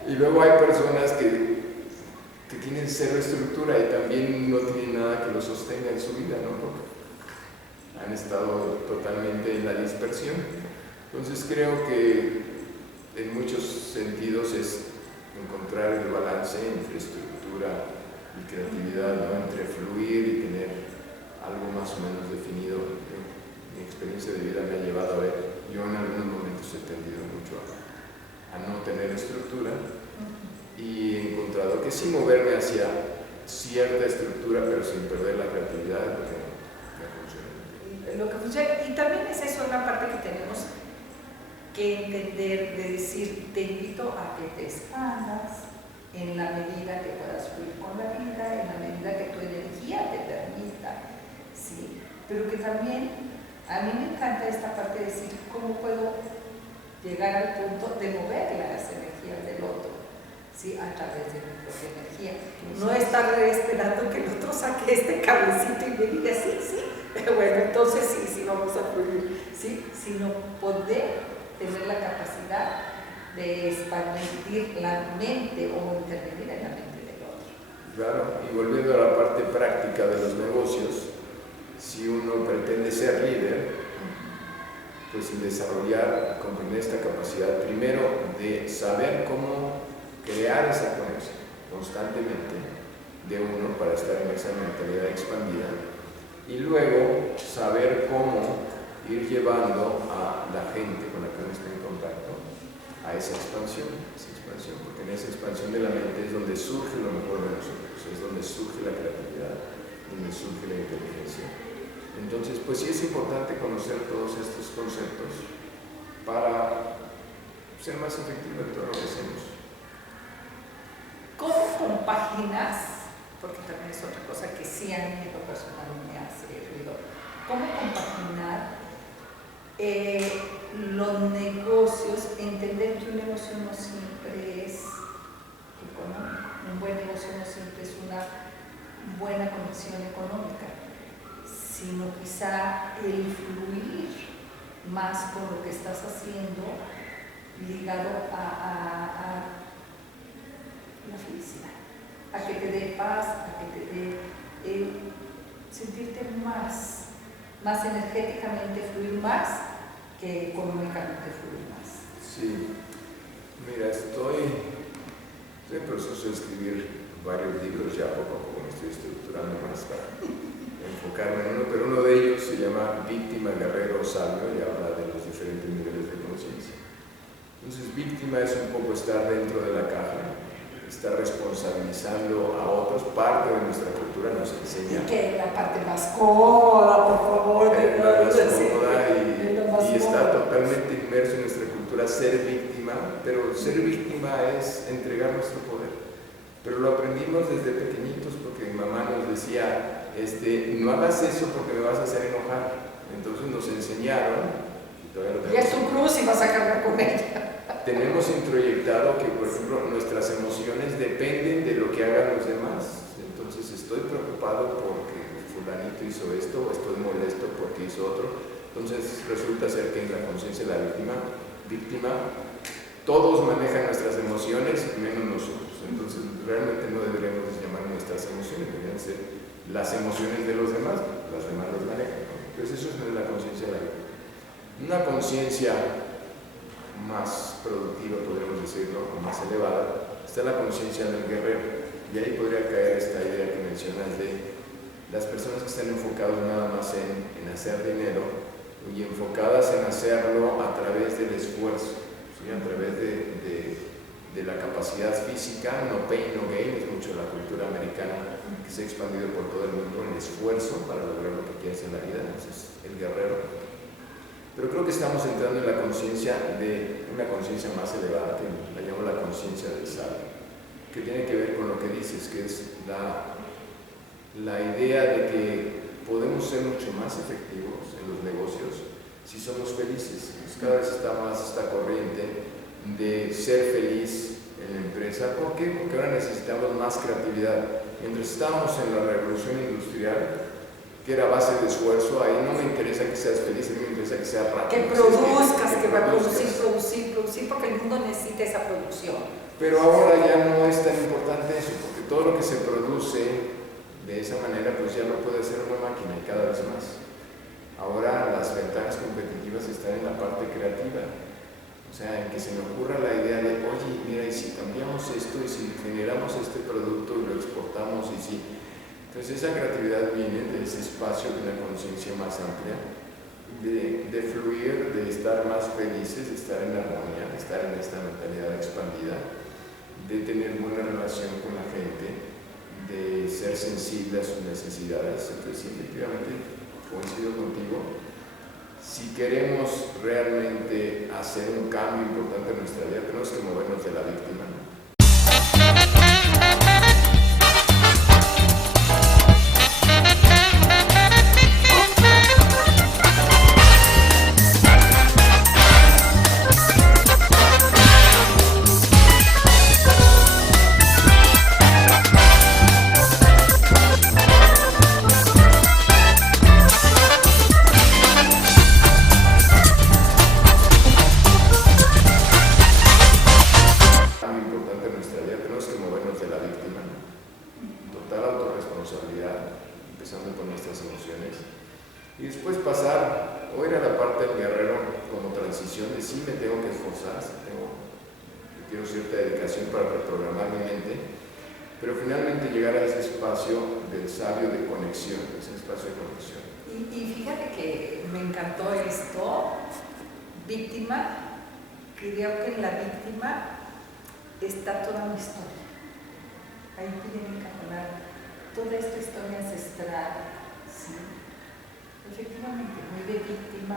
Y luego hay personas que tienen cero estructura y también no tienen nada que los sostenga en su vida, ¿no? Porque han estado totalmente en la dispersión. Entonces creo que en muchos sentidos es encontrar el balance entre estructura y creatividad, ¿no? Entre fluir y tener algo más o menos definido. Mi experiencia de vida me ha llevado a ver, yo en algunos momentos he tendido mucho a no tener estructura y he encontrado que sí moverme hacia cierta estructura pero sin perder la creatividad es lo que me funciona. Lo que funciona, y también es eso una parte que tenemos que entender, de decir, te invito a que te expandas en la medida que puedas fluir con la vida, en la medida que tu energía te permita, ¿sí? Pero que también, a mí me encanta esta parte de decir, ¿cómo puedo llegar al punto de mover las energías del otro? ¿Sí? A través de mi propia energía. No estar esperando que el otro saque este cablecito y me diga, sí, bueno, entonces sí, vamos a fluir, ¿sí? Sino poder tener la capacidad de expandir la mente o intervenir en la mente del otro. Claro, y volviendo a la parte práctica de los negocios, si uno pretende ser líder, pues desarrollar, comprender esta capacidad primero de saber cómo crear esa conexión constantemente de uno para estar en esa mentalidad expandida y luego saber cómo ir llevando a la gente con la que uno está en contacto a esa expansión, porque en esa expansión de la mente es donde surge lo mejor de nosotros, es donde surge la creatividad, donde surge la inteligencia. Entonces, pues sí es importante conocer todos estos conceptos para ser más efectivo en todo lo que hacemos. ¿Cómo compaginas? Porque también es otra cosa que sí a mí en lo personal me hace ruido. ¿Cómo compaginar los negocios? Entender que un negocio no siempre es económico. Un buen negocio no siempre es una buena conexión económica, sino quizá el fluir más con lo que estás haciendo ligado a la felicidad, a que te dé paz, a que te dé sentirte más energéticamente, fluir más que económicamente fluir más. Sí, mira, estoy en proceso de escribir varios libros, ya poco a poco me estoy estructurando más para enfocarme en uno, pero uno de ellos se llama Víctima, Guerrero, Sabio y habla de los diferentes niveles de conciencia. Entonces, víctima es un poco estar dentro de la caja, estar responsabilizando a otros, parte de nuestra cultura nos enseña. Y que la parte más cómoda, por favor, la más cómoda y está totalmente inmerso en nuestra cultura ser víctima, pero ser víctima es entregar nuestro poder. Pero lo aprendimos desde pequeñitos porque mi mamá nos decía, no hagas eso porque me vas a hacer enojar. Entonces nos enseñaron, y es tu cruz y vas a cargar con ella. Tenemos introyectado que, por ejemplo, nuestras emociones dependen de lo que hagan los demás. Entonces estoy preocupado porque fulanito hizo esto, o estoy molesto porque hizo otro. Entonces resulta ser que en la conciencia de la víctima, todos manejan nuestras emociones menos nosotros. Entonces realmente no deberíamos llamar nuestras emociones, deberían ser las emociones de los demás, las demás las manejan, ¿no? Entonces eso es la conciencia de la víctima. Una conciencia más productiva, podríamos decirlo, o más elevada, está la conciencia del guerrero. Y ahí podría caer esta idea que mencionas de las personas que están enfocadas nada más en hacer dinero y enfocadas en hacerlo a través del esfuerzo, ¿sí? A través de la capacidad física, no pain, no gain, es mucho la cultura americana que se ha expandido por todo el mundo, el esfuerzo para lograr lo que quieres en la vida, ese es el guerrero. Pero creo que estamos entrando en la conciencia de una conciencia más elevada, que la llamo la conciencia del sabio, que tiene que ver con lo que dices, que es la idea de que podemos ser mucho más efectivos en los negocios si somos felices. Pues cada vez está más esta corriente de ser feliz en la empresa. ¿Por qué? Porque ahora necesitamos más creatividad. Mientras estábamos en la revolución industrial, que era base de esfuerzo, ahí no me interesa que seas feliz, a mí me interesa que seas rápido. Que produzcas, que va a producir, porque el mundo necesita esa producción. Pero ahora ya no es tan importante eso, porque todo lo que se produce de esa manera, pues ya lo puede hacer una máquina y cada vez más. Ahora las ventajas competitivas están en la parte creativa. O sea, en que se me ocurra la idea de, oye, mira, y si cambiamos esto, y si generamos este producto y lo exportamos, y si... Entonces esa creatividad viene de ese espacio de una conciencia más amplia, de fluir, de estar más felices, de estar en armonía, de estar en esta mentalidad expandida, de tener buena relación con la gente, de ser sensible a sus necesidades. Entonces, sí, efectivamente, coincido contigo. Si queremos realmente hacer un cambio importante en nuestra vida, tenemos que movernos de la víctima, ¿no? Y fíjate que me encantó esto, víctima. Creo que en la víctima está toda una historia. Ahí tiene que hablar toda esta historia ancestral, ¿sí? Efectivamente, muy de víctima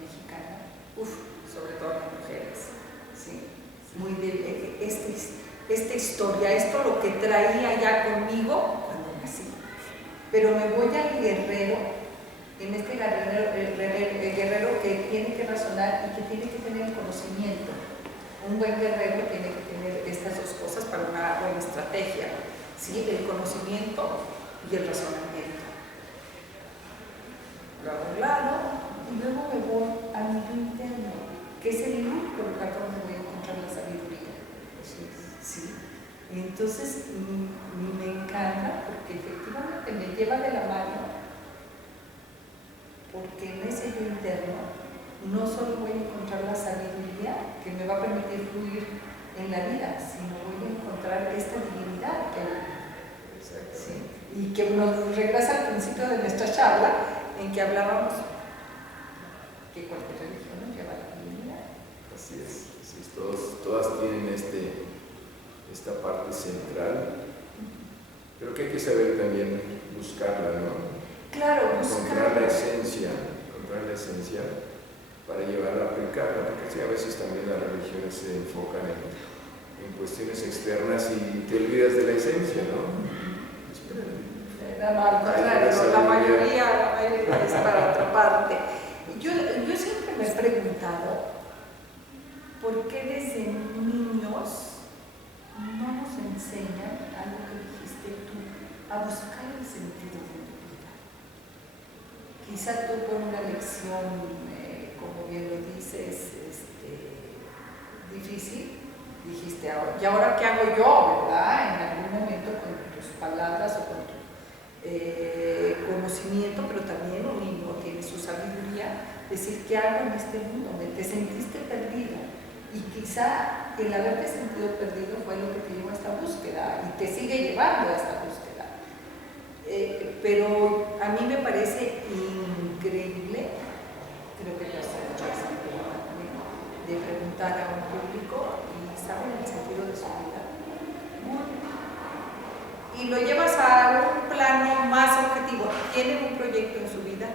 mexicana, sobre todo las mujeres, ¿sí? Muy de esta historia, esto lo que traía ya conmigo cuando nací. Pero me voy al guerrero, en este guerrero que tiene que razonar y que tiene que tener el conocimiento. Un buen guerrero tiene que tener estas dos cosas para una buena estrategia, ¿sí? El conocimiento y el razonamiento. Lo hago a un lado y luego me voy a mi yo interno, que es el único lugar donde voy a encontrar la sabiduría. ¿Sí? Entonces me encanta porque efectivamente me lleva de la mano, porque en ese yo interno no solo voy a encontrar la sabiduría que me va a permitir fluir en la vida, sino voy a encontrar esta divinidad que hay. ¿Sí? Y que nos regresa al principio de nuestra charla en que hablábamos que cualquier religión nos lleva a la divinidad. Así es, todas tienen esta parte central, pero que hay que saber también buscarla, ¿no? Claro, encontrar la esencia para llevarla a aplicarla, porque sí, a veces también las religiones se enfocan en cuestiones externas y te olvidas de la esencia, ¿no? La mayoría es para otra parte. Yo siempre me he preguntado por qué desde niños no nos enseñan algo que dijiste tú, a buscar el sentido de tu vida. Quizá tú por una lección, como bien lo dices, difícil, dijiste, ¿y ahora qué hago yo? ¿Verdad? En algún momento con tus palabras o con tu conocimiento, pero también un niño tiene su sabiduría, decir, ¿qué hago en este mundo? Te sentiste perdida. Y quizá el haberte sentido perdido fue lo que te llevó a esta búsqueda y te sigue llevando a esta búsqueda. Pero a mí me parece increíble, creo que yo sé mucho esa pregunta también, de preguntar a un público y saben el sentido de su vida. Y lo llevas a un plano más objetivo. ¿Tienen un proyecto en su vida?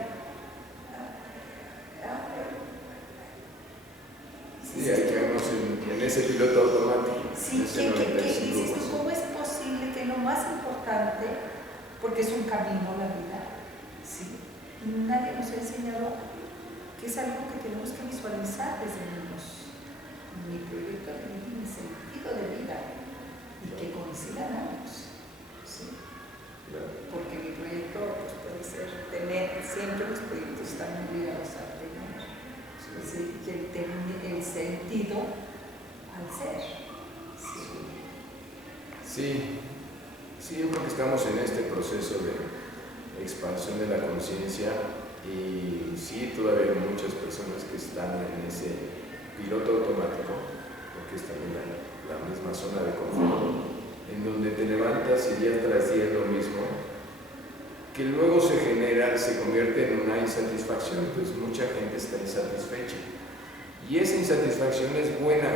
Sí, ahí quedamos en ese piloto automático. Sí, ¿qué dices tú? ¿Cómo es posible que lo más importante, porque es un camino la vida, ¿sí? y nadie nos ha enseñado que es algo que tenemos que visualizar desde niños. Mi proyecto de vida, mi sentido de vida, y que coincidan ambos. ¿Sí? Porque mi proyecto pues, puede ser tener, siempre los proyectos están obligados a tener, ¿sí? Que tener el sentido al ser. Sí, yo creo que estamos en este proceso de expansión de la conciencia y sí, todavía hay muchas personas que están en ese piloto automático, porque es también la misma zona de confort, en donde te levantas y día tras día es lo mismo, que luego se convierte en una insatisfacción, pues mucha gente está insatisfecha. Y esa insatisfacción es buena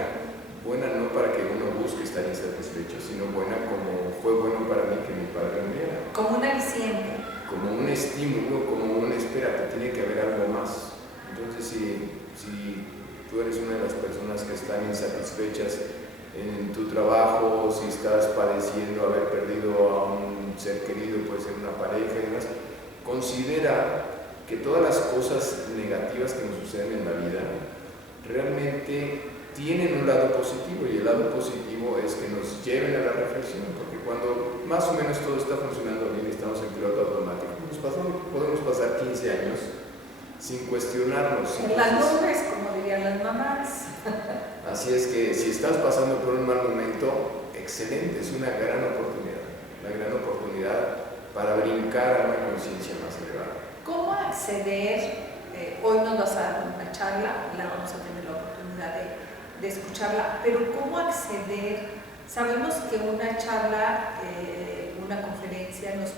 no para que uno busque estar insatisfecho, sino buena como fue bueno para mí que mi padre muriera. Como un aliciente. Como un estímulo, como un espérate, tiene que haber algo más. Entonces, si tú eres una de las personas que están insatisfechas en tu trabajo, si estás padeciendo haber perdido a un ser querido, puede ser una pareja y demás, considera que todas las cosas negativas que nos suceden en la vida realmente tienen un lado positivo, y el lado positivo es que nos lleven a la reflexión, porque cuando más o menos todo está funcionando bien y estamos en piloto automático, podemos pasar 15 años sin cuestionarnos. En las nubes, como dirían las mamás. Así es que si estás pasando por un mal momento, excelente, es una gran oportunidad para brincar a una conciencia más elevada. ¿Cómo acceder? Hoy nos vas a dar una charla, la vamos a tener la oportunidad de escucharla, pero ¿cómo acceder? Sabemos que una charla, una conferencia nos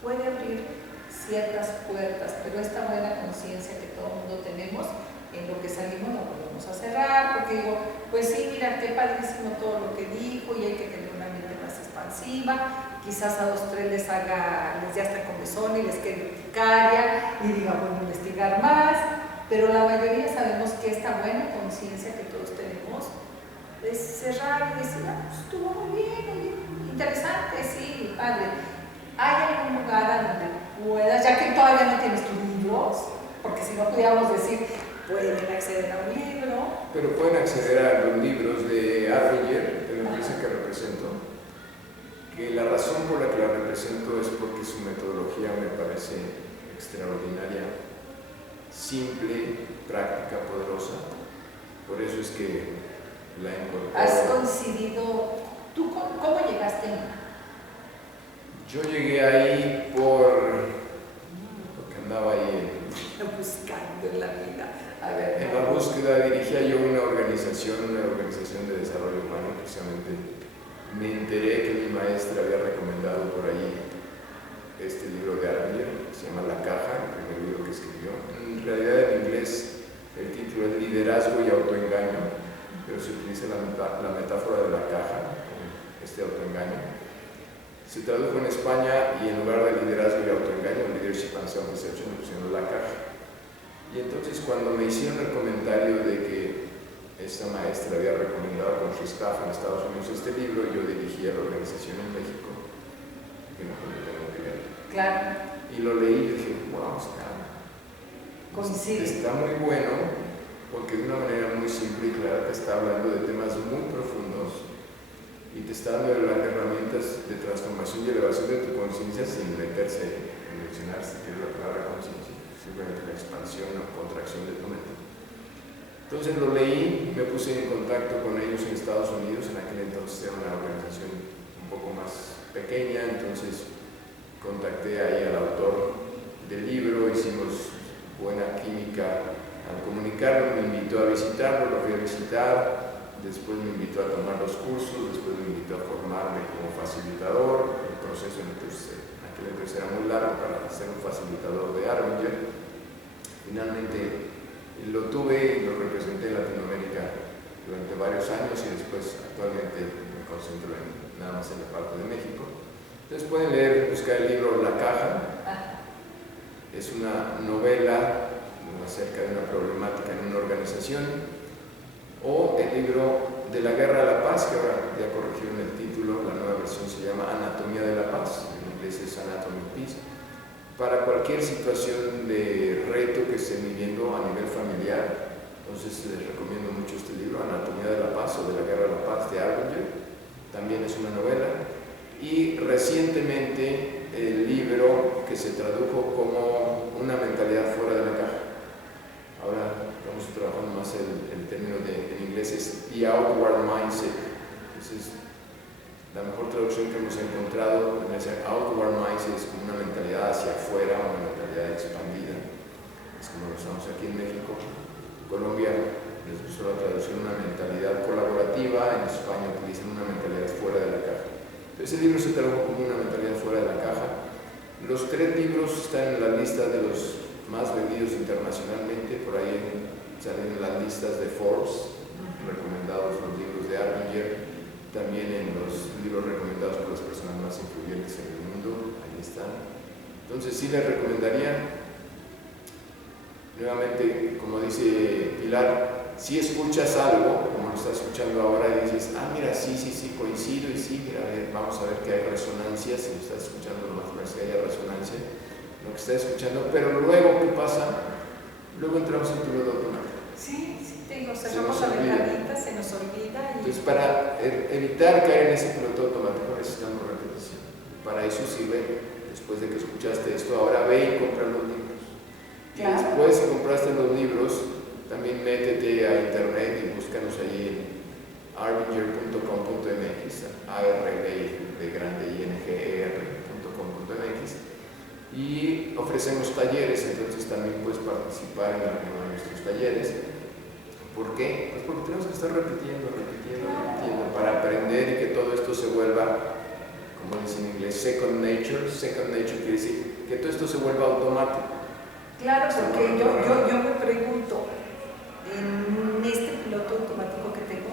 puede abrir ciertas puertas, pero esta buena conciencia que todo el mundo tenemos, en lo que salimos no podemos a cerrar, porque digo, pues sí, mira, qué padrísimo todo lo que dijo y hay que tener una mente más expansiva, quizás a 2, 3 les ya hasta comezón y les quede urticaria y diga, bueno, investigar más, pero la mayoría sabemos que esta buena conciencia que todos tenemos es cerrar y decir, ah, pues estuvo muy bien, interesante, sí, padre. ¿Hay algún lugar a donde puedas, ya que todavía no tienes tus libros, porque si no pudiéramos decir, pueden acceder a un libro? Pero pueden acceder a los libros de Arringer, de la empresa que represento, que la razón por la que la represento es porque su metodología me parece extraordinaria, simple, práctica, poderosa. Por eso es que la incorporo. ¿Has coincidido? ¿Tú cómo llegaste ahí? Yo llegué ahí porque andaba ahí buscando en la vida. A ver, en la búsqueda. Dirigía yo una organización de desarrollo humano. Precisamente me enteré que mi maestra había recomendado por ahí este libro de Arringer, que se llama La Caja, el primer libro que escribió. En realidad en inglés el título es Liderazgo y Autoengaño, pero se utiliza la metáfora de la caja, este autoengaño. Se tradujo en España y en lugar de liderazgo y autoengaño, Leadership and Self-Deception, le pusieron La Caja. Y entonces cuando me hicieron el comentario de que esta maestra había recomendado con su staff en Estados Unidos este libro, yo dirigía la organización en México, que no tengo que ver. Claro. Y lo leí y dije, wow, está muy bueno, porque de una manera muy simple y clara te está hablando de temas muy profundos y te está dando las herramientas de transformación y elevación de tu conciencia sin meterse en mencionarse, que es la palabra conciencia, simplemente la expansión o contracción de tu mente. Entonces lo leí, me puse en contacto con ellos en Estados Unidos. En aquel entonces era una organización un poco más pequeña, entonces contacté ahí al autor del libro, hicimos buena química al comunicarlo, me invitó a visitarlo, lo fui a visitar, después me invitó a tomar los cursos, después me invitó a formarme como facilitador. El proceso en aquel entonces era muy largo para ser un facilitador de Arringer. Finalmente lo tuve y lo representé en Latinoamérica durante varios años y después actualmente me concentro nada más en la parte de México. Entonces pueden buscar el libro La Caja. Es una novela acerca de una problemática en una organización, o el libro de la Guerra a la Paz, que ahora ya corrigieron el título, la nueva versión se llama Anatomía de la Paz, en inglés es Anatomy of Peace, para cualquier situación de reto que estén viviendo a nivel familiar. Entonces les recomiendo mucho este libro, Anatomía de la Paz o de la Guerra de la Paz, de Arbinger. También es una novela. Y recientemente el libro que se tradujo como Una mentalidad fuera de la caja. Ahora estamos trabajando más el término en inglés es The Outward Mindset. Esa es la mejor traducción que hemos encontrado. Outward Mindset es como una mentalidad hacia afuera, una mentalidad expandida. Es como lo usamos aquí en México. Colombia les usó la traducción una mentalidad colaborativa, en España utilizan una mentalidad fuera de la caja. Entonces el libro se tradujo como una mentalidad fuera de la caja. Los 3 libros están en la lista de los más vendidos internacionalmente, por ahí salen las listas de Forbes, recomendados los libros de Arbinger, también en los libros recomendados por las personas más influyentes en el mundo, ahí están. Entonces sí les recomendaría. Nuevamente, como dice Pilar, si escuchas algo, como lo estás escuchando ahora, y dices, mira, sí, coincido, y sí, mira, vamos a ver que hay resonancia, si lo estás escuchando, lo más parece que haya resonancia, lo que estás escuchando, pero luego, ¿qué pasa? Luego entramos en piloto automático. Sí, cerramos la ventanita, se nos olvida. Entonces, para evitar caer en ese piloto automático, necesitamos repetición. Para eso sirve, después de que escuchaste esto, ahora ve y compra los libros. Claro. Y después, si compraste los libros, también métete a internet y búscanos allí en arbinger.com.mx, arbinger.com.mx, y ofrecemos talleres. Entonces también puedes participar en alguno de nuestros talleres. ¿Por qué? Pues porque tenemos que estar repitiendo para aprender y que todo esto se vuelva, como dicen en inglés, second nature. Second nature quiere decir que todo esto se vuelva automático. Claro, porque yo me pregunto, en este piloto automático que tengo,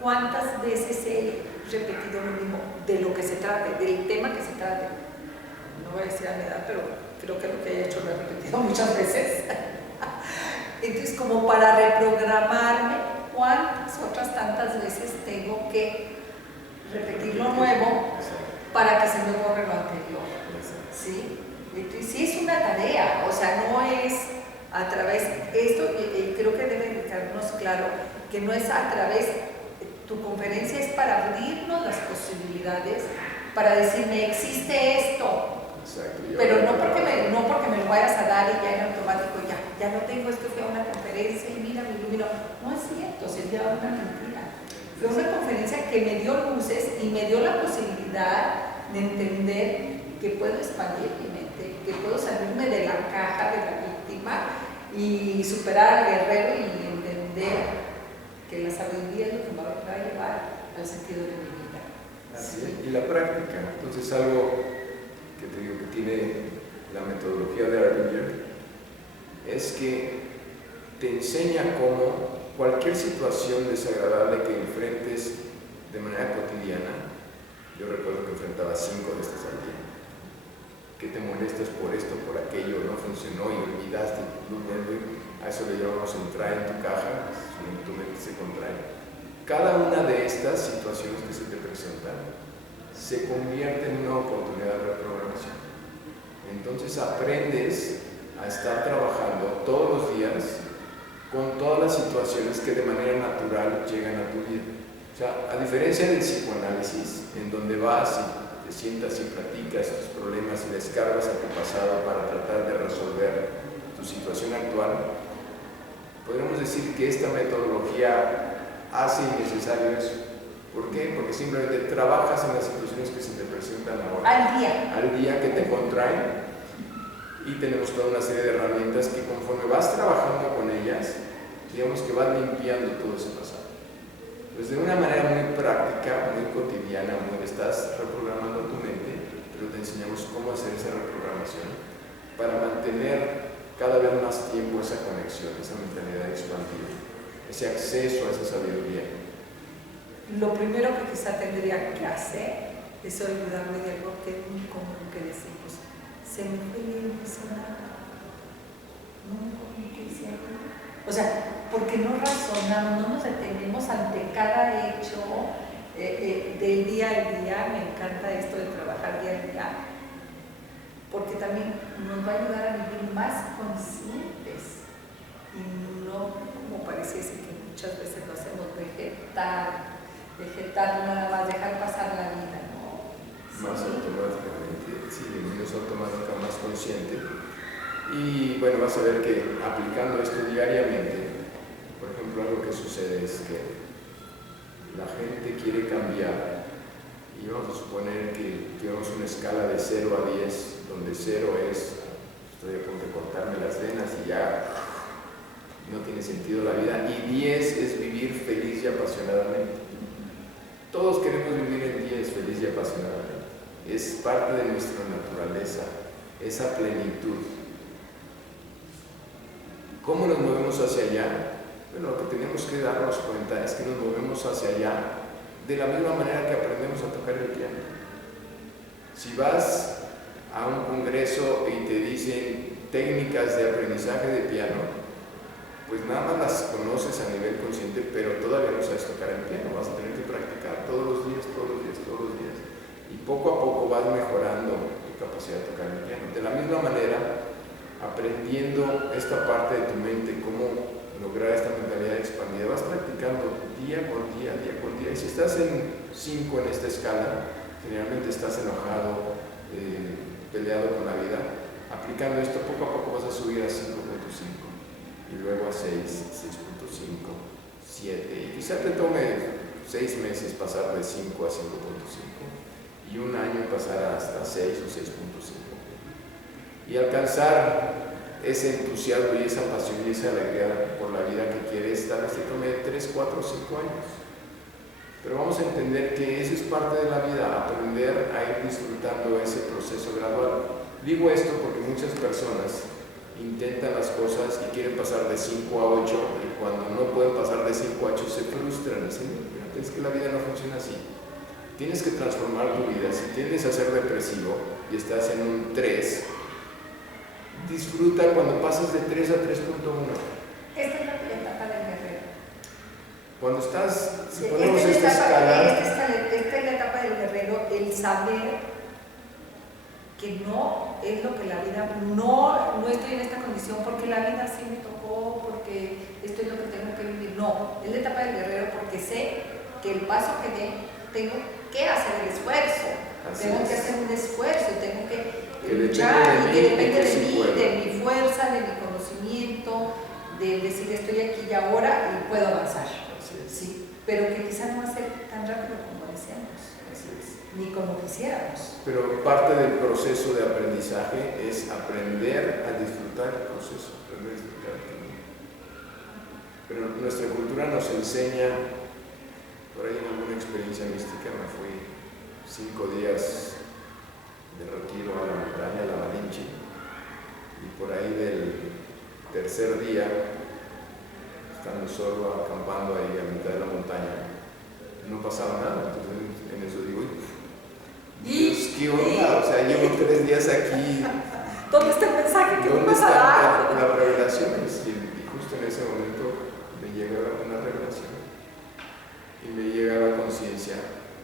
¿cuántas veces he repetido lo mismo de lo que se trate, del tema que se trate? No voy a decir a mi edad, pero creo que lo que he hecho lo he repetido muchas veces. Entonces, como para reprogramarme, ¿cuántas otras tantas veces tengo que repetir lo nuevo para que se me borre lo anterior? ¿Sí? Entonces, sí es una tarea, o sea, no es a través, esto creo que debe quedarnos claro, que no es a través, tu conferencia es para abrirnos las posibilidades, para decirme, existe esto. Exacto, pero no porque me lo vayas a dar y ya en automático ya no tengo, es que fui a una conferencia y mira, me iluminó. No es cierto, sería una mentira. Fue una conferencia que me dio luces y me dio la posibilidad de entender que puedo expandir mi mente, que puedo salirme de la caja de la víctima y superar al guerrero y entender que la sabiduría es lo que me va a llevar al sentido de mi vida. Así es. Y la práctica, entonces algo que te digo que tiene la metodología de Arbinger es que te enseña cómo cualquier situación desagradable que enfrentes de manera cotidiana, yo recuerdo que enfrentaba 5 de estas al día, que te molestas por esto, por aquello, no funcionó y olvidaste tu nervio, a eso le llamamos entrar en tu caja, tu mente se contrae. Cada una de estas situaciones que se te presentan se convierte en una oportunidad de reprogramación. Entonces aprendes a estar trabajando todos los días con todas las situaciones que de manera natural llegan a tu vida. O sea, a diferencia del psicoanálisis, en donde vas y te sientas y platicas tus problemas y descargas a tu pasado para tratar de resolver tu situación actual, podríamos decir que esta metodología hace innecesario eso. ¿Por qué? Porque simplemente trabajas en las situaciones que se te presentan ahora. Al día que te contraen, y tenemos toda una serie de herramientas que conforme vas trabajando con ellas, digamos que vas limpiando todo ese pasado. Pues de una manera muy práctica, muy cotidiana, estás reprogramando tu mente, pero te enseñamos cómo hacer esa reprogramación para mantener cada vez más tiempo esa conexión, esa mentalidad expandida, ese acceso a esa sabiduría. Lo primero que quizá tendría que hacer es olvidarme de algo que es muy común que decimos. Se me fue bien nada. No, ¿qué hice? O sea, porque no razonamos, no nos detenemos ante cada hecho del día al día. Me encanta esto de trabajar día a día, porque también nos va a ayudar a vivir más conscientes y no como pareciese que muchas veces lo hacemos vegetal, nada más dejar pasar la vida, ¿no? Más automáticamente, sí, menos automática, más consciente. Y bueno, vas a ver que aplicando esto diariamente, por ejemplo, algo que sucede es que la gente quiere cambiar y vamos a suponer que tenemos una escala de 0 a 10, donde 0 es estoy a punto de cortarme las venas y ya no tiene sentido la vida, y 10 es vivir feliz y apasionadamente. Todos queremos vivir en 10 feliz y apasionadamente. Es parte de nuestra naturaleza, esa plenitud. ¿Cómo nos movemos hacia allá? Bueno, lo que tenemos que darnos cuenta es que nos movemos hacia allá de la misma manera que aprendemos a tocar el piano. Si vas a un congreso y te dicen técnicas de aprendizaje de piano, pues nada más las conoces a nivel consciente, pero todavía no sabes tocar el piano. Vas a tener que practicar todos los días. Y poco a poco vas mejorando tu capacidad de tocar el piano. De la misma manera, aprendiendo esta parte de tu mente, cómo lograr esta mentalidad expandida, vas practicando día con día. Y si estás en 5 en esta escala, generalmente estás enojado, peleado con la vida. Aplicando esto, poco a poco vas a subir a 5.5 y luego a 6, 6.5, 7, y quizá te tome 6 meses pasar de 5 a 5.5 y un año pasar hasta 6 o 6.5 y alcanzar ese entusiasmo y esa pasión y esa alegría por la vida que quieres. Tal vez te tome 3, 4, 5 años, pero vamos a entender que eso es parte de la vida, aprender a ir disfrutando ese proceso gradual. Digo esto porque muchas personas intentan las cosas y quieren pasar de 5 a 8 y cuando no pueden pasar de 5 a 8 se frustran y dicen, fíjate, es que la vida no funciona así. Tienes que transformar tu vida. Si tiendes a ser depresivo y estás en un 3, disfruta cuando pasas de 3 a 3.1. Esta es la etapa del guerrero. Cuando estás, si ponemos esta escala... Esta es la etapa del guerrero, el saber que no es lo que la vida, no estoy en esta condición porque la vida sí me tocó, porque esto es lo que tengo que vivir. No, es la etapa del guerrero porque sé que el paso que dé, tengo que hacer el esfuerzo, tengo que hacer un esfuerzo, tengo que luchar, y que depende de mí, de mi fuerza, de mi conocimiento, de decir estoy aquí y ahora y puedo avanzar. Sí, pero que quizás no va a ser tan rápido como deseamos. Ni como quisiéramos. Pero parte del proceso de aprendizaje es aprender a disfrutar el proceso, aprender a disfrutar el camino. Pero nuestra cultura nos enseña, por ahí en alguna experiencia mística me fui 5 días de retiro a la montaña, a la Malinche, y por ahí del tercer día, estando solo acampando ahí a mitad de la montaña, no pasaba nada. Entonces en eso digo, Dios, ¿qué onda? O sea, llevo 3 días aquí. ¿Dónde está el mensaje? ¿Dónde está la revelación? Y justo en ese momento me llega una revelación. Y me llega la conciencia,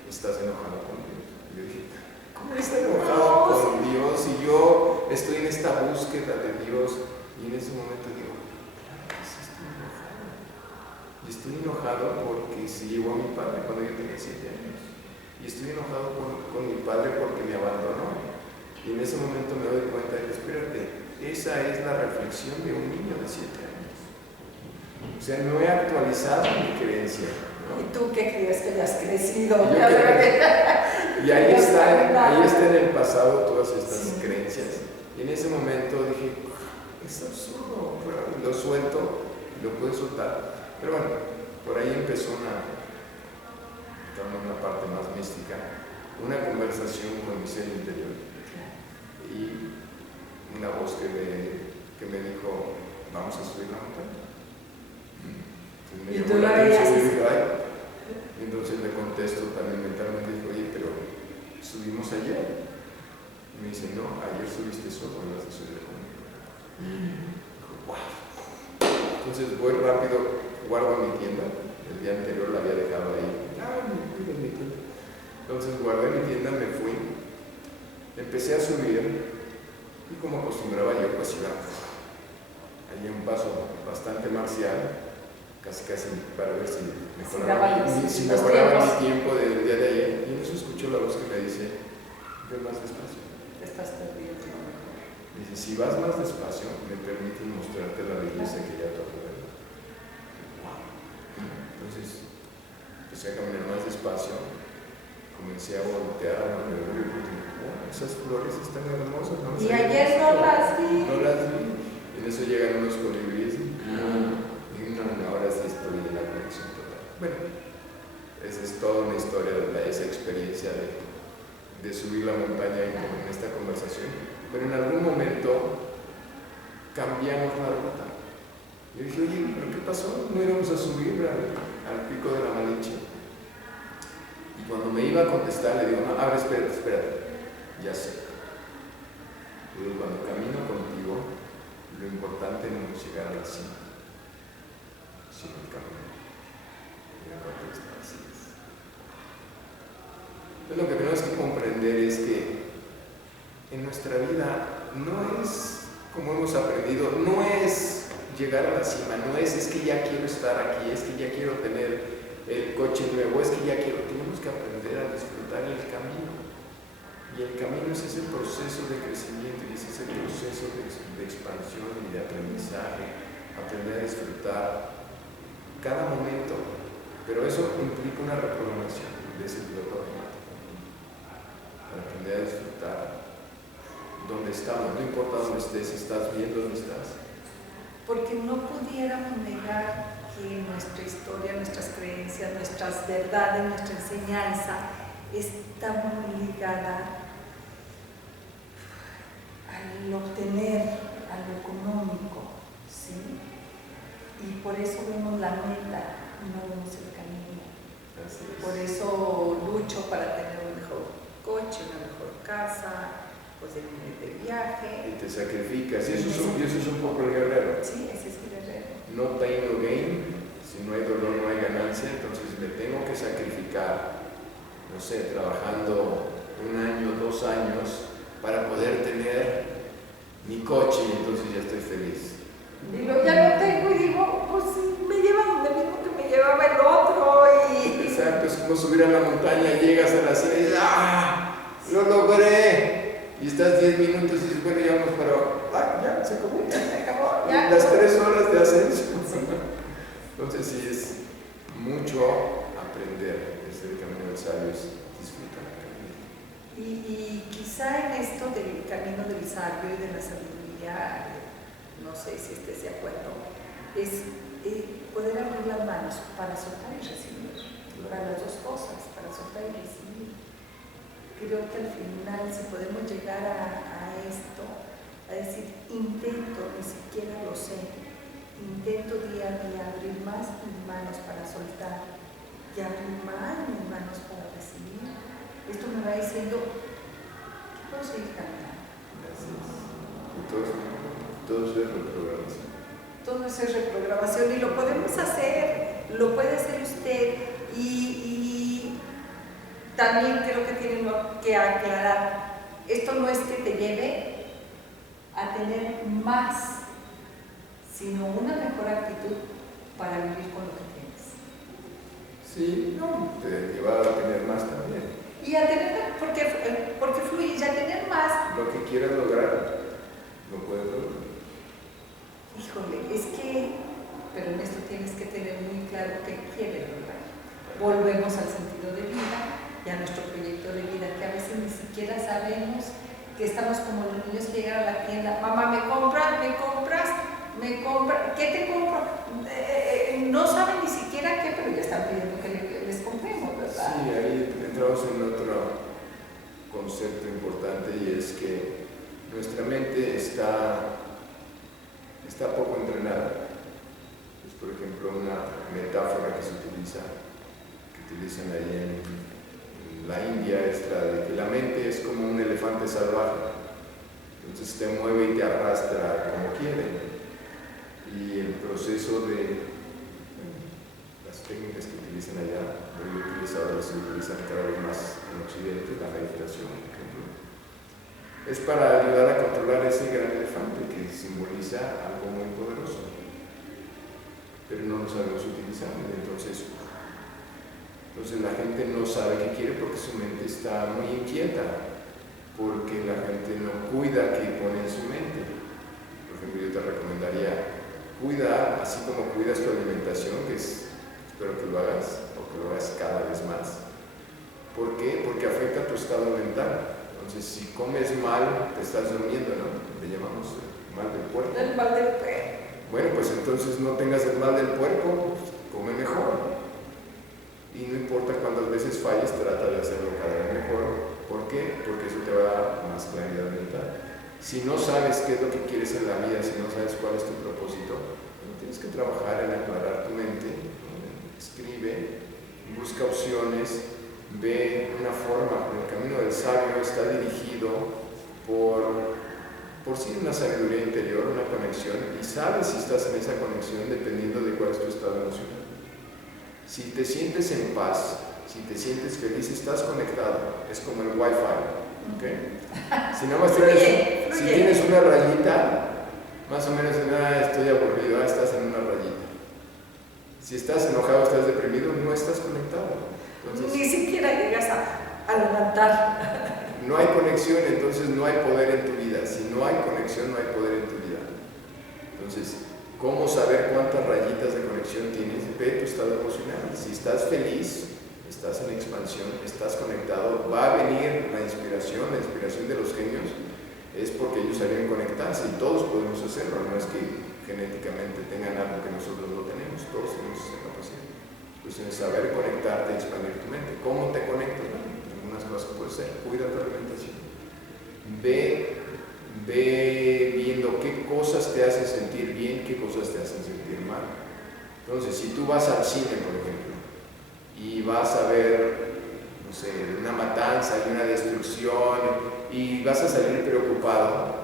estás enojado con Dios. Y yo dije, ¿cómo estás enojado con Dios? Y yo estoy en esta búsqueda de Dios. Y en ese momento digo, claro que sí estoy enojado. Y estoy enojado porque se llevó a mi padre cuando yo tenía 7 años. Y estoy enojado con mi padre porque me abandonó. Y en ese momento me doy cuenta de que, espérate, esa es la reflexión de un niño de 7 años. O sea, no he actualizado mi creencia, ¿no? ¿Y tú qué crees que ya has crecido? Y ahí está en el pasado todas estas creencias. Y en ese momento dije, es absurdo, pero lo suelto, lo puedo soltar. Pero bueno, por ahí empezó una parte más mística, una conversación con mi ser interior y una voz que me dijo, vamos a subir la montaña. Entonces me llamó la atención y dije, ay. Entonces le contesto también mentalmente, dije, oye, pero subimos ayer. Y me dice, no, ayer subiste solo, vas a subir conmigo. Dijo, wow. Entonces voy rápido, guardo mi tienda, el día anterior la había dejado ahí. Entonces guardé mi tienda, me fui, empecé a subir Y como acostumbraba yo, pues iba allí un paso bastante marcial, casi para ver si mejoraba mi tiempo del día de ayer. Y en eso escucho la voz que me dice, ve más despacio. Te estás perdiendo. Dice, si vas más despacio, me permiten mostrarte la belleza que ya te alrededor. Entonces, empecé a caminar más despacio, comencé a voltear a alrededor y dije, oh, esas flores están hermosas, ¿no? Y ayer no las vi. No las vi. Y en eso llegan unos colibríes y ahora sí estoy en la conexión total. Bueno, esa es toda una historia de esa experiencia de subir la montaña en esta conversación. Pero en algún momento cambiamos la ruta. Yo dije, oye, ¿pero qué pasó? No íbamos a subir al pico de la Malinche. Y cuando me iba a contestar, le digo, no, a ver, espérate, ya sé. Le digo, cuando camino contigo, lo importante no es llegar a la cima, sino el camino. Y me contesta, así es. Entonces lo que tenemos que comprender es que en nuestra vida no es, como hemos aprendido, no es llegar a la cima, no es que ya quiero estar aquí, es que ya quiero tener el coche nuevo, es que ya quiero, tenemos que aprender a disfrutar el camino. Y el camino es ese proceso de crecimiento y es ese proceso de expansión y de aprendizaje, aprender a disfrutar cada momento, pero eso implica una reprogramación de ese piloto automático para aprender a disfrutar donde estamos, no importa dónde estés, si estás bien donde estás. Porque no pudiéramos negar que nuestra historia, nuestras creencias, nuestras verdades, nuestra enseñanza está muy ligada al obtener, a lo económico, ¿sí? Y por eso vemos la meta, no vemos el camino. Por eso lucho para tener un mejor coche, una mejor casa, pues de viaje. Y te sacrificas, y eso es un poco el guerrero. Sí, ese es el guerrero. No pain, no gain. Si no hay dolor, no hay ganancia. Entonces me tengo que sacrificar, no sé, trabajando 1 año, 2 años para poder tener mi coche y entonces ya estoy feliz. Y ya lo tengo y digo, pues me lleva donde mismo que me llevaba el otro y... Exacto, es como subir a la montaña, llegas a la cima y dices, ¡ah! ¡Lo logré! Y estás 10 minutos y dices, bueno, ya vamos, pero ya se acabó. Ya se acabó, ya. Las 3 horas de ascenso. Entonces sí es mucho aprender desde el camino del sabio, es disfrutar el camino. Y quizá en esto del camino del sabio y de la sabiduría, no sé si estés de acuerdo, es poder abrir las manos para soltar y recibir, para las dos cosas, para soltar y recibir. Creo que al final, si podemos llegar a esto, a decir, intento, ni siquiera lo sé, intento día a día abrir más mis manos para soltar y abrir más mis manos para recibir. Esto me va diciendo que puedo seguir caminando. Gracias. Todo eso es reprogramación. Todo eso es reprogramación y lo podemos hacer, lo puede hacer usted y también creo que tiene que aclarar, esto no es que te lleve a tener más, sino una mejor actitud para vivir con lo que tienes. Sí, no, te lleva a tener más también. Y a tener, porque fluye, y a tener más. Lo que quieras lograr, lo puedes lograr. Híjole, pero en esto tienes que tener muy claro qué quieres lograr. Volvemos al sentido de vida y a nuestro proyecto de vida, que a veces ni siquiera sabemos, que estamos como los niños que llegan a la tienda, mamá, ¿me compras? ¿Qué te compro? No saben ni siquiera qué, pero ya están pidiendo que les compremos, ¿verdad? Sí, ahí entramos en otro concepto importante y es que nuestra mente está poco entrenada. Es, por ejemplo, una metáfora que utilizan ahí en la India, es la de que la mente es como un elefante salvaje. Entonces te mueve y te arrastra como quiere. Y el proceso de las técnicas que utilizan allá, ahora se utilizan cada vez más en Occidente, la meditación, por ejemplo, es para ayudar a controlar ese gran elefante que simboliza algo muy poderoso, pero no lo sabemos utilizar. Entonces la gente no sabe qué quiere porque su mente está muy inquieta, porque la gente no cuida qué pone en su mente. Por ejemplo, yo te recomendaría cuidar, así como cuidas tu alimentación, que espero que lo hagas, o que lo hagas cada vez más. ¿Por qué? Porque afecta tu estado mental. Entonces, si comes mal, te estás durmiendo, ¿no? Le llamamos mal del puerco. El mal del puerco. Bueno, pues entonces no tengas el mal del puerco, pues, come mejor. Y no importa cuántas veces falles, trata de hacerlo cada vez mejor. ¿Por qué? Porque eso te va a dar más claridad mental. Si no sabes qué es lo que quieres en la vida, si no sabes cuál es tu propósito, tienes que trabajar en aclarar tu mente. Escribe, busca opciones, ve una forma. El camino del sabio está dirigido por sí una sabiduría interior, una conexión, y sabes si estás en esa conexión dependiendo de cuál es tu estado emocional. Si te sientes en paz, si te sientes feliz, estás conectado. Es como el Wi-Fi, ¿okay? Si nada más tienes una rayita, más o menos estoy aburrido, estás en una rayita. Si estás enojado, estás deprimido, no estás conectado. Entonces, ni siquiera llegas a levantar. No hay conexión, entonces no hay poder en tu vida. Si no hay conexión, no hay poder en tu vida. Entonces, ¿cómo saber cuántas rayitas de conexión tienes? Ve tu estado emocional. Si estás feliz, estás en expansión, estás conectado, va a venir la inspiración de los genios, es porque ellos sabían conectarse y todos podemos hacerlo, no es que genéticamente tengan algo que nosotros no tenemos, todos tenemos esa capacidad. Entonces, saber conectarte, expandir tu mente. ¿Cómo te conectas? Bueno, algunas cosas que puedes hacer, cuida tu alimentación. Ve viendo qué cosas te hacen sentir bien, qué cosas te hacen sentir mal. Entonces, si tú vas al cine, por ejemplo, y vas a ver, no sé, una matanza y una destrucción y vas a salir preocupado,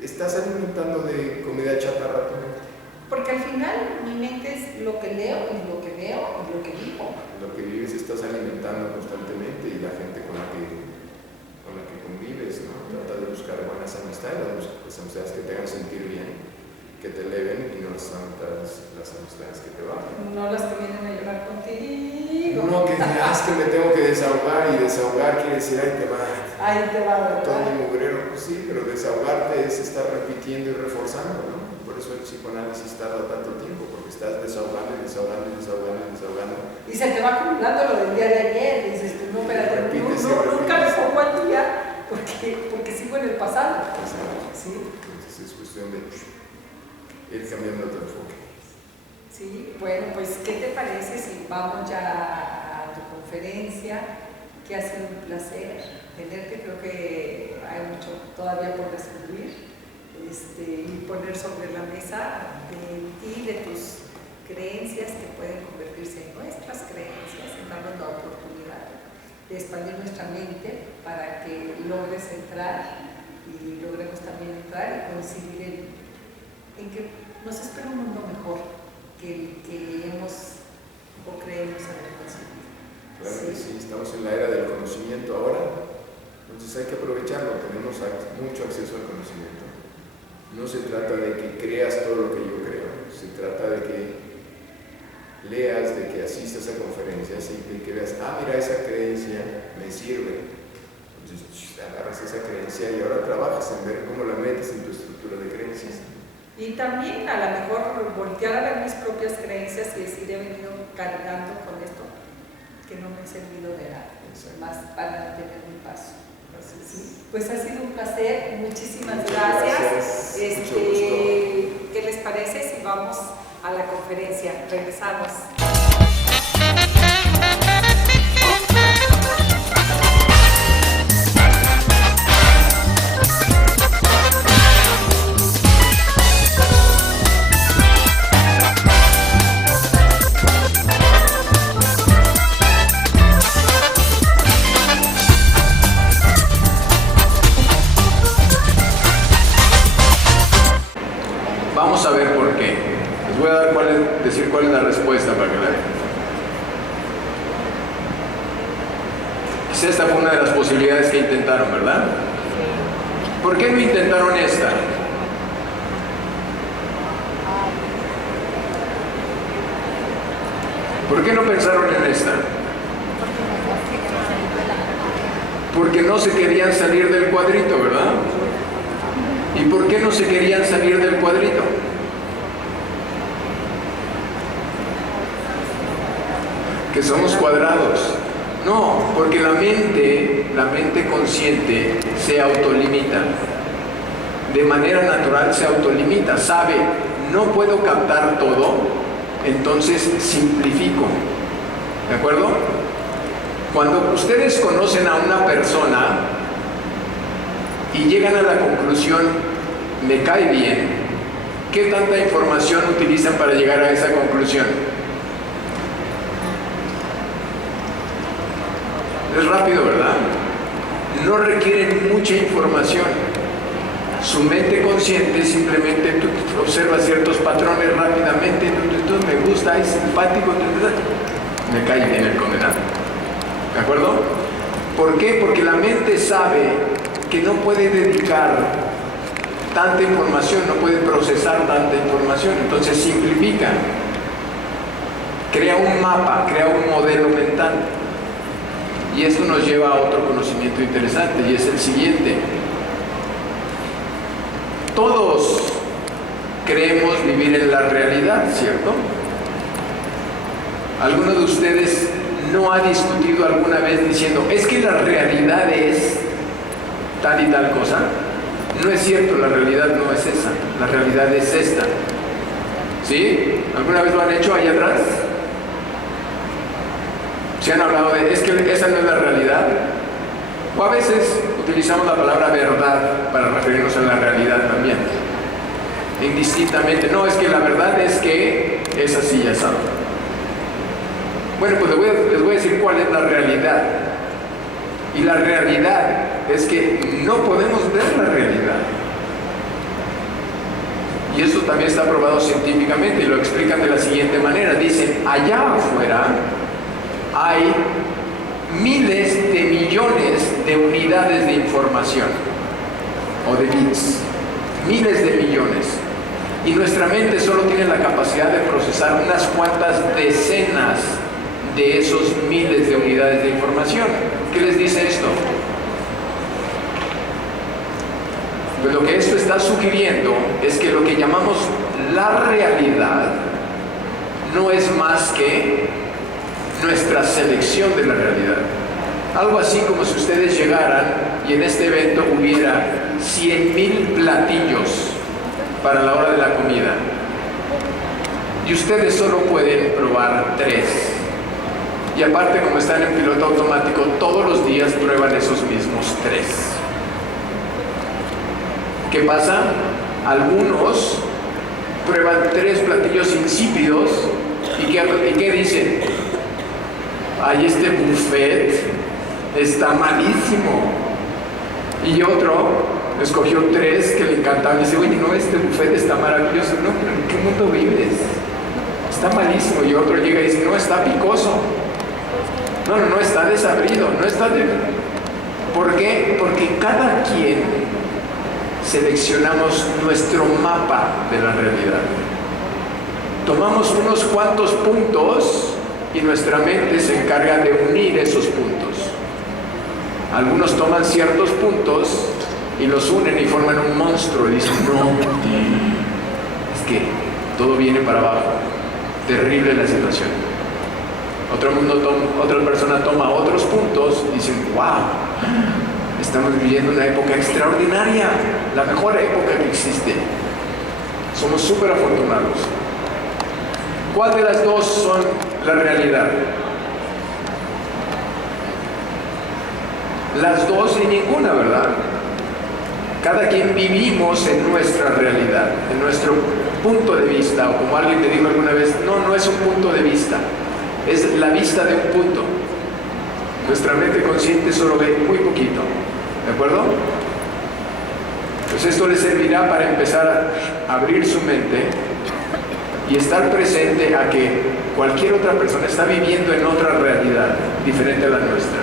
estás alimentando de comida chatarra tu mente. Porque al final mi mente es lo que leo, y lo que veo, y lo que vivo. Lo que vives estás alimentando constantemente, y la gente con la que convives, ¿no? Trata de buscar buenas amistades, las amistades que te hagan sentir bien, que te eleven, y no las amistades que te bajen. No las que vienen a llorar contigo. No, que dirás que me tengo que desahogar, y desahogar quiere decir ahí te va. Ahí te va, ¿verdad? Todo mi mugrero, pues sí, pero desahogarte es estar repitiendo y reforzando, ¿no? Por eso el psicoanálisis tarda tanto tiempo, porque estás desahogando y desahogando y desahogando y desahogando. Y se te va acumulando lo del día de ayer, dices tú, no, espérate, nunca me pongo al día, porque sigo en el pasado. ¿Sí? Entonces es cuestión de ir cambiando tu enfoque. Sí, bueno, pues ¿qué te parece si vamos ya a tu conferencia? Que ha sido un placer tenerte, creo que hay mucho todavía por descubrir. Y poner sobre la mesa de ti, de tus creencias que pueden convertirse en nuestras creencias, en darnos la oportunidad de expandir nuestra mente para que logres entrar y logremos también entrar y coincidir en que nos espera un mundo mejor que el que hemos o creemos haber conseguido. Claro que sí, estamos en la era del conocimiento ahora, entonces hay que aprovecharlo, tenemos mucho acceso al conocimiento. No se trata de que creas todo lo que yo creo, se trata de que leas, de que asistas a conferencias y de que veas, mira, esa creencia me sirve. Entonces agarras esa creencia y ahora trabajas en ver cómo la metes en tu estructura de creencias. Y también a lo mejor voltear a ver mis propias creencias y decir, he venido cargando con esto que no me ha servido de nada, más para mantener mi paso. Sí, pues ha sido un placer, muchísimas gracias. ¿Qué les parece si vamos a la conferencia? Regresamos. Vamos a ver por qué. Les voy a decir cuál es la respuesta para que la vean. Quizá esta fue una de las posibilidades que intentaron, ¿verdad? ¿Por qué no intentaron esta? ¿Por qué no pensaron en esta? Porque no se querían salir del cuadrito, ¿verdad? ¿Y por qué no se querían salir del cuadrito? Que somos cuadrados. No, porque la mente consciente se autolimita. De manera natural se autolimita, sabe, no puedo captar todo, entonces simplifico. ¿De acuerdo? Cuando ustedes conocen a una persona y llegan a la conclusión, me cae bien, ¿qué tanta información utilizan para llegar a esa conclusión? Es rápido, ¿verdad? No requieren mucha información. Su mente consciente simplemente observa ciertos patrones rápidamente. Me gusta, es simpático, me cae bien el condenado. ¿De acuerdo? ¿Por qué? Porque la mente sabe que no puede dedicar tanta información, no puede procesar tanta información, entonces simplifica. Crea un mapa, crea un modelo mental. Y esto nos lleva a otro conocimiento interesante, y es el siguiente. Todos creemos vivir en la realidad, ¿cierto? ¿Alguno de ustedes no ha discutido alguna vez diciendo, es que la realidad es tal y tal cosa? No es cierto, la realidad no es esa, la realidad es esta. ¿Sí? ¿Alguna vez lo han hecho ahí atrás? ¿Se han hablado de, es que esa no es la realidad? O a veces utilizamos la palabra verdad para referirnos a la realidad también. Indistintamente, no, es que la verdad es que es así, ya saben. Bueno, pues les voy a decir cuál es la realidad. Y la realidad es que no podemos ver la realidad. Y eso también está probado científicamente y lo explican de la siguiente manera. Dicen, allá afuera hay miles de millones de unidades de información o de bits, miles de millones, y nuestra mente solo tiene la capacidad de procesar unas cuantas decenas de esos miles de unidades de información. ¿Qué les dice esto? Pues lo que esto está sugiriendo es que lo que llamamos la realidad no es más que nuestra selección de la realidad. Algo así como si ustedes llegaran y en este evento hubiera 100,000 platillos para la hora de la comida y ustedes solo pueden probar 3. Y aparte, como están en piloto automático, todos los días prueban esos mismos 3. ¿Qué pasa? Algunos prueban 3 platillos insípidos y ¿qué dicen? Ay, este buffet está malísimo. Y otro escogió 3 que le encantaban y dice, oye, no, este buffet está maravilloso. No, pero ¿en qué mundo vives? Está malísimo. Y otro llega y dice, no, está picoso. No, está desabrido, no está de... ¿Por qué? Porque cada quien seleccionamos nuestro mapa de la realidad. Tomamos unos cuantos puntos y nuestra mente se encarga de unir esos puntos. Algunos toman ciertos puntos y los unen y forman un monstruo y dicen, no, es que todo viene para abajo. Terrible la situación. Otra persona toma otros puntos y dicen, wow, estamos viviendo una época extraordinaria, la mejor época que existe. Somos súper afortunados. ¿Cuál de las dos son la realidad? Las dos y ninguna, ¿verdad? Cada quien vivimos en nuestra realidad, en nuestro punto de vista, o como alguien me dijo alguna vez, no es un punto de vista, es la vista de un punto. Nuestra mente consciente solo ve muy poquito, ¿de acuerdo? Pues esto les servirá para empezar a abrir su mente y estar presente a que cualquier otra persona está viviendo en otra realidad diferente a la nuestra.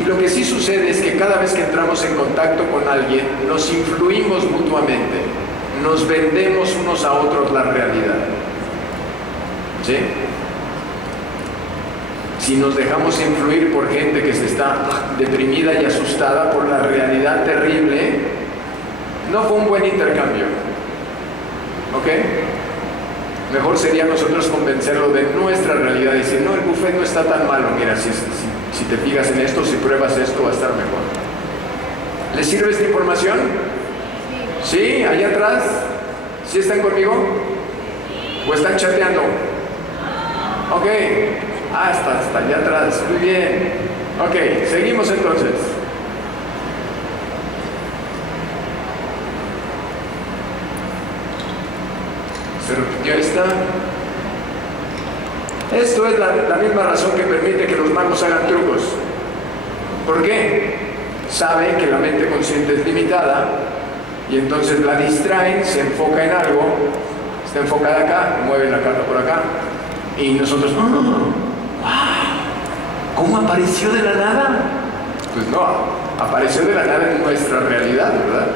Y lo que sí sucede es que cada vez que entramos en contacto con alguien, nos influimos mutuamente, nos vendemos unos a otros la realidad. ¿Sí? Si nos dejamos influir por gente que se está deprimida y asustada por la realidad terrible, no fue un buen intercambio. ¿Ok? Mejor sería nosotros convencerlo de nuestra realidad y decir, no, el buffet no está tan malo, mira, si te fijas en esto, si pruebas esto, va a estar mejor. ¿Les sirve esta información? ¿Sí? ¿Allá atrás? ¿Sí están conmigo? ¿O están chateando? Ok. Hasta allá atrás. Muy bien. Ok, seguimos entonces. ¿Se repitió esta? Esto es la misma razón que permite que los magos hagan trucos. ¿Por qué? Saben que la mente consciente es limitada y entonces la distraen, se enfoca en algo, está enfocada acá, mueve la carta por acá y nosotros, ¡wow! ¿Cómo apareció de la nada? Pues no, apareció de la nada en nuestra realidad, ¿verdad?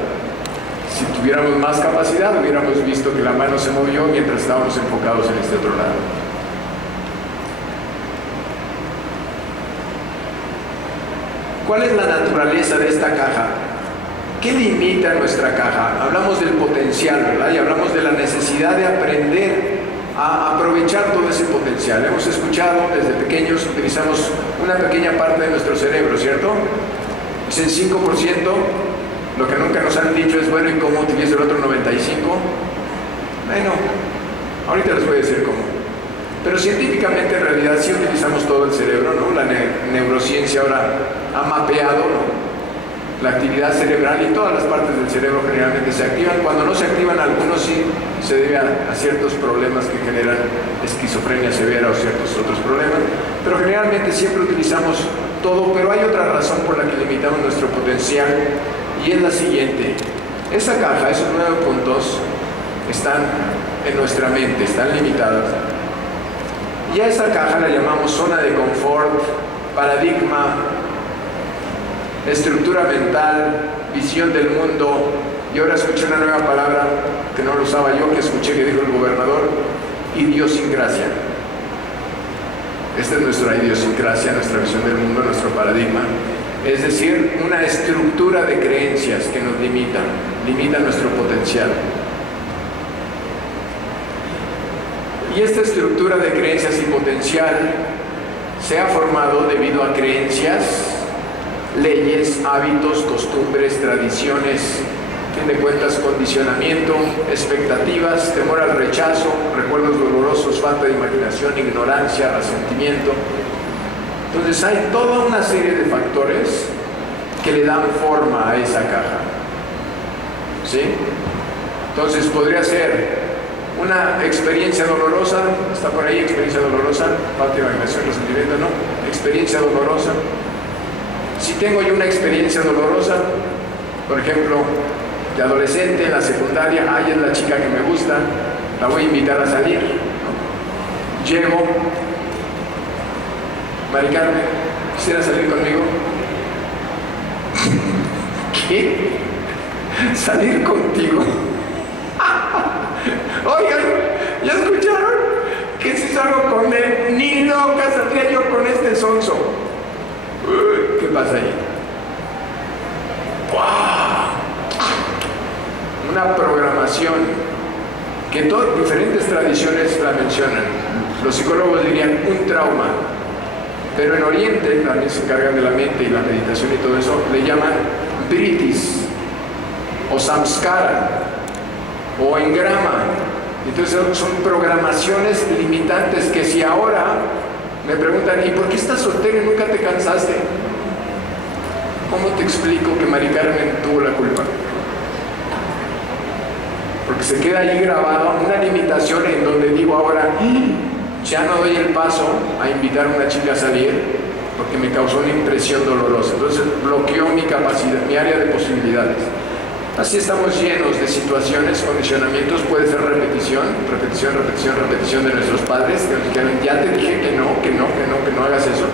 Si tuviéramos más capacidad, hubiéramos visto que la mano se movió mientras estábamos enfocados en este otro lado. ¿Cuál es la naturaleza de esta caja? ¿Qué limita nuestra caja? Hablamos del potencial, ¿verdad? Y hablamos de la necesidad de aprender a aprovechar todo ese potencial. Hemos escuchado desde pequeños, utilizamos una pequeña parte de nuestro cerebro, ¿cierto? Es el 5%, lo que nunca nos han dicho es, bueno, ¿y cómo utilizo el otro 95%? Bueno, ahorita les voy a decir cómo. Pero científicamente en realidad sí utilizamos todo el cerebro, ¿no? La neurociencia ahora ha mapeado, ¿no?, la actividad cerebral y todas las partes del cerebro generalmente se activan. Cuando no se activan algunos sí se debe a ciertos problemas que generan esquizofrenia severa o ciertos otros problemas, pero generalmente siempre utilizamos todo. Pero hay otra razón por la que limitamos nuestro potencial y es la siguiente: esa caja, esos 9 puntos están en nuestra mente, están limitados, y a esa caja la llamamos zona de confort, paradigma, estructura mental, visión del mundo. Y ahora escuché una nueva palabra que no lo usaba yo, que escuché que dijo el gobernador: idiosincrasia. Esta es nuestra idiosincrasia, nuestra visión del mundo, nuestro paradigma. Es decir, una estructura de creencias que nos limitan nuestro potencial. Y esta estructura de creencias y potencial se ha formado debido a creencias, leyes, hábitos, costumbres, tradiciones, a fin de cuentas condicionamiento, expectativas, temor al rechazo, recuerdos dolorosos, falta de imaginación, ignorancia, resentimiento. Entonces hay toda una serie de factores que le dan forma a esa caja. ¿Sí? Entonces podría ser una experiencia dolorosa, está por ahí, experiencia dolorosa, falta de imaginación, resentimiento, no, experiencia dolorosa. Si tengo yo una experiencia dolorosa, por ejemplo, de adolescente, en la secundaria, es la chica que me gusta, la voy a invitar a salir, ¿no? Llego, Mari Carmen, ¿quisiera salir conmigo? ¿Qué? ¿Salir contigo? Oigan, ¿ya escucharon? Que si salgo con él, ni loca saldría yo con este sonso. ¿Qué pasa ahí? ¡Wow! Una programación que diferentes tradiciones la mencionan. Los psicólogos dirían un trauma, pero en Oriente también se encargan de la mente y la meditación y todo eso, le llaman vritis o samskara o engrama. Entonces son programaciones limitantes que si ahora me preguntan, ¿y por qué estás soltero y nunca te cansaste? ¿Cómo te explico que Mari Carmen tuvo la culpa? Porque se queda ahí grabada una limitación en donde digo ahora, ya no doy el paso a invitar a una chica a salir porque me causó una impresión dolorosa. Entonces bloqueó mi capacidad, mi área de posibilidades. Así estamos llenos de situaciones, condicionamientos. Puede ser repetición de nuestros padres que nos dijeron, ya te dije que no hagas eso.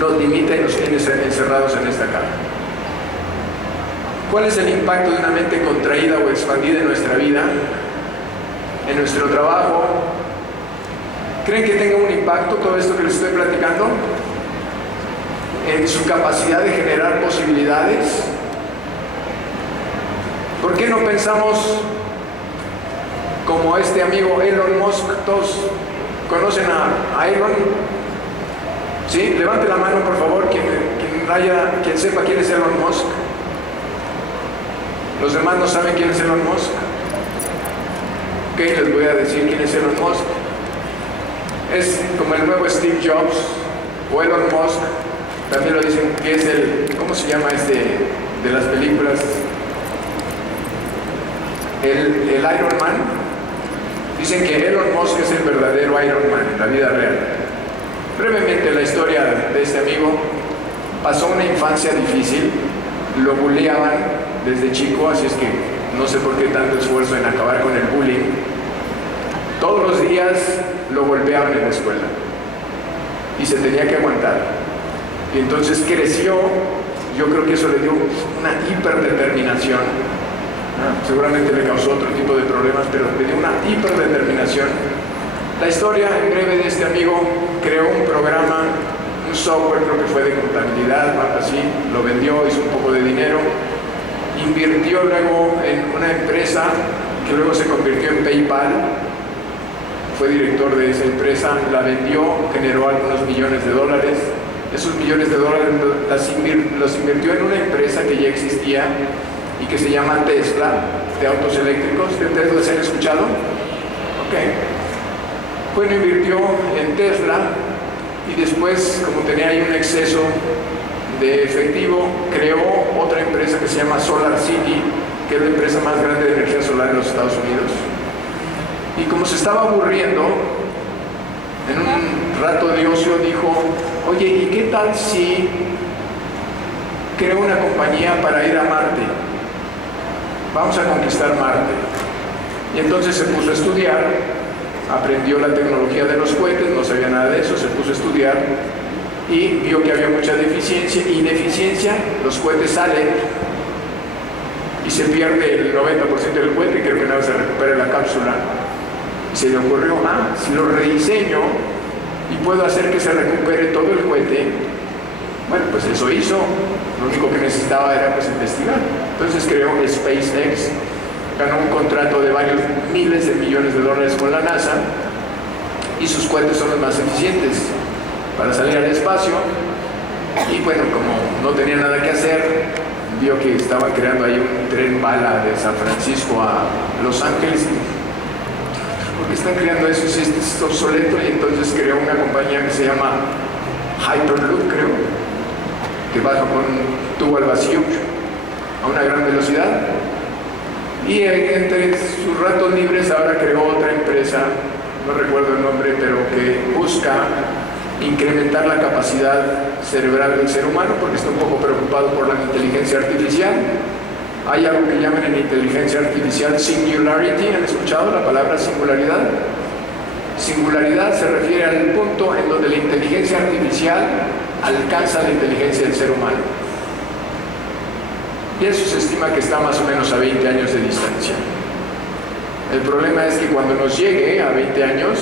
nos limita y nos tiene encerrados en esta caja. ¿Cuál es el impacto de una mente contraída o expandida en nuestra vida, en nuestro trabajo? ¿Creen que tenga un impacto todo esto que les estoy platicando en su capacidad de generar posibilidades? ¿Por qué no pensamos como este amigo Elon Musk? ¿Todos conocen a Elon? ¿Sí? Levante la mano, por favor, quien sepa quién es Elon Musk. ¿Los demás no saben quién es Elon Musk? Ok, les voy a decir quién es Elon Musk. Es como el nuevo Steve Jobs o Elon Musk. También lo dicen que es ¿cómo se llama de las películas? El Iron Man. Dicen que Elon Musk es el verdadero Iron Man en la vida real. Brevemente la historia de este amigo: pasó una infancia difícil, lo bulleaban desde chico, así es que no sé por qué tanto esfuerzo en acabar con el bullying. Todos los días lo golpeaban en la escuela y se tenía que aguantar. Y entonces creció, yo creo que eso le dio una hiperdeterminación. Seguramente le causó otro tipo de problemas, pero le dio una hiperdeterminación. La historia en breve de este amigo: creó un programa, un software, creo que fue de contabilidad, algo así, lo vendió, hizo un poco de dinero, invirtió luego en una empresa que luego se convirtió en PayPal, fue director de esa empresa, la vendió, generó algunos millones de dólares. Esos millones de dólares los invirtió en una empresa que ya existía y que se llama Tesla, de autos eléctricos. ¿De Tesla se han escuchado? Ok. Bueno, invirtió en Tesla y después, como tenía ahí un exceso de efectivo, creó otra empresa que se llama Solar City, que es la empresa más grande de energía solar en los Estados Unidos. Y como se estaba aburriendo, en un rato de ocio dijo: oye, ¿y qué tal si creo una compañía para ir a Marte? Vamos a conquistar Marte. Y entonces se puso a estudiar, aprendió la tecnología de los cohetes, no sabía nada de eso, se puso a estudiar y vio que había mucha ineficiencia. Los cohetes salen y se pierde el 90% del cohete, creo que nada se recupera la cápsula. Y se le ocurrió: si lo rediseño y puedo hacer que se recupere todo el cohete, bueno, pues eso hizo. Lo único que necesitaba era investigar. Entonces creó SpaceX, ganó un contrato de varios miles de millones de dólares con la NASA y sus cohetes son los más eficientes para salir al espacio. Y bueno, como no tenía nada que hacer, vio que estaban creando ahí un tren bala de San Francisco a Los Ángeles. ¿Por qué están creando eso si es obsoleto? Y entonces creó una compañía que se llama Hyperloop, creo, que baja con un tubo al vacío a una gran velocidad. Y entre sus ratos libres ahora creó otra empresa, no recuerdo el nombre, pero que busca incrementar la capacidad cerebral del ser humano, porque está un poco preocupado por la inteligencia artificial. Hay algo que llaman en inteligencia artificial singularity. ¿Han escuchado la palabra singularidad? Singularidad se refiere al punto en donde la inteligencia artificial alcanza la inteligencia del ser humano. Y eso se estima que está más o menos a 20 años de distancia. El problema es que cuando nos llegue a 20 años,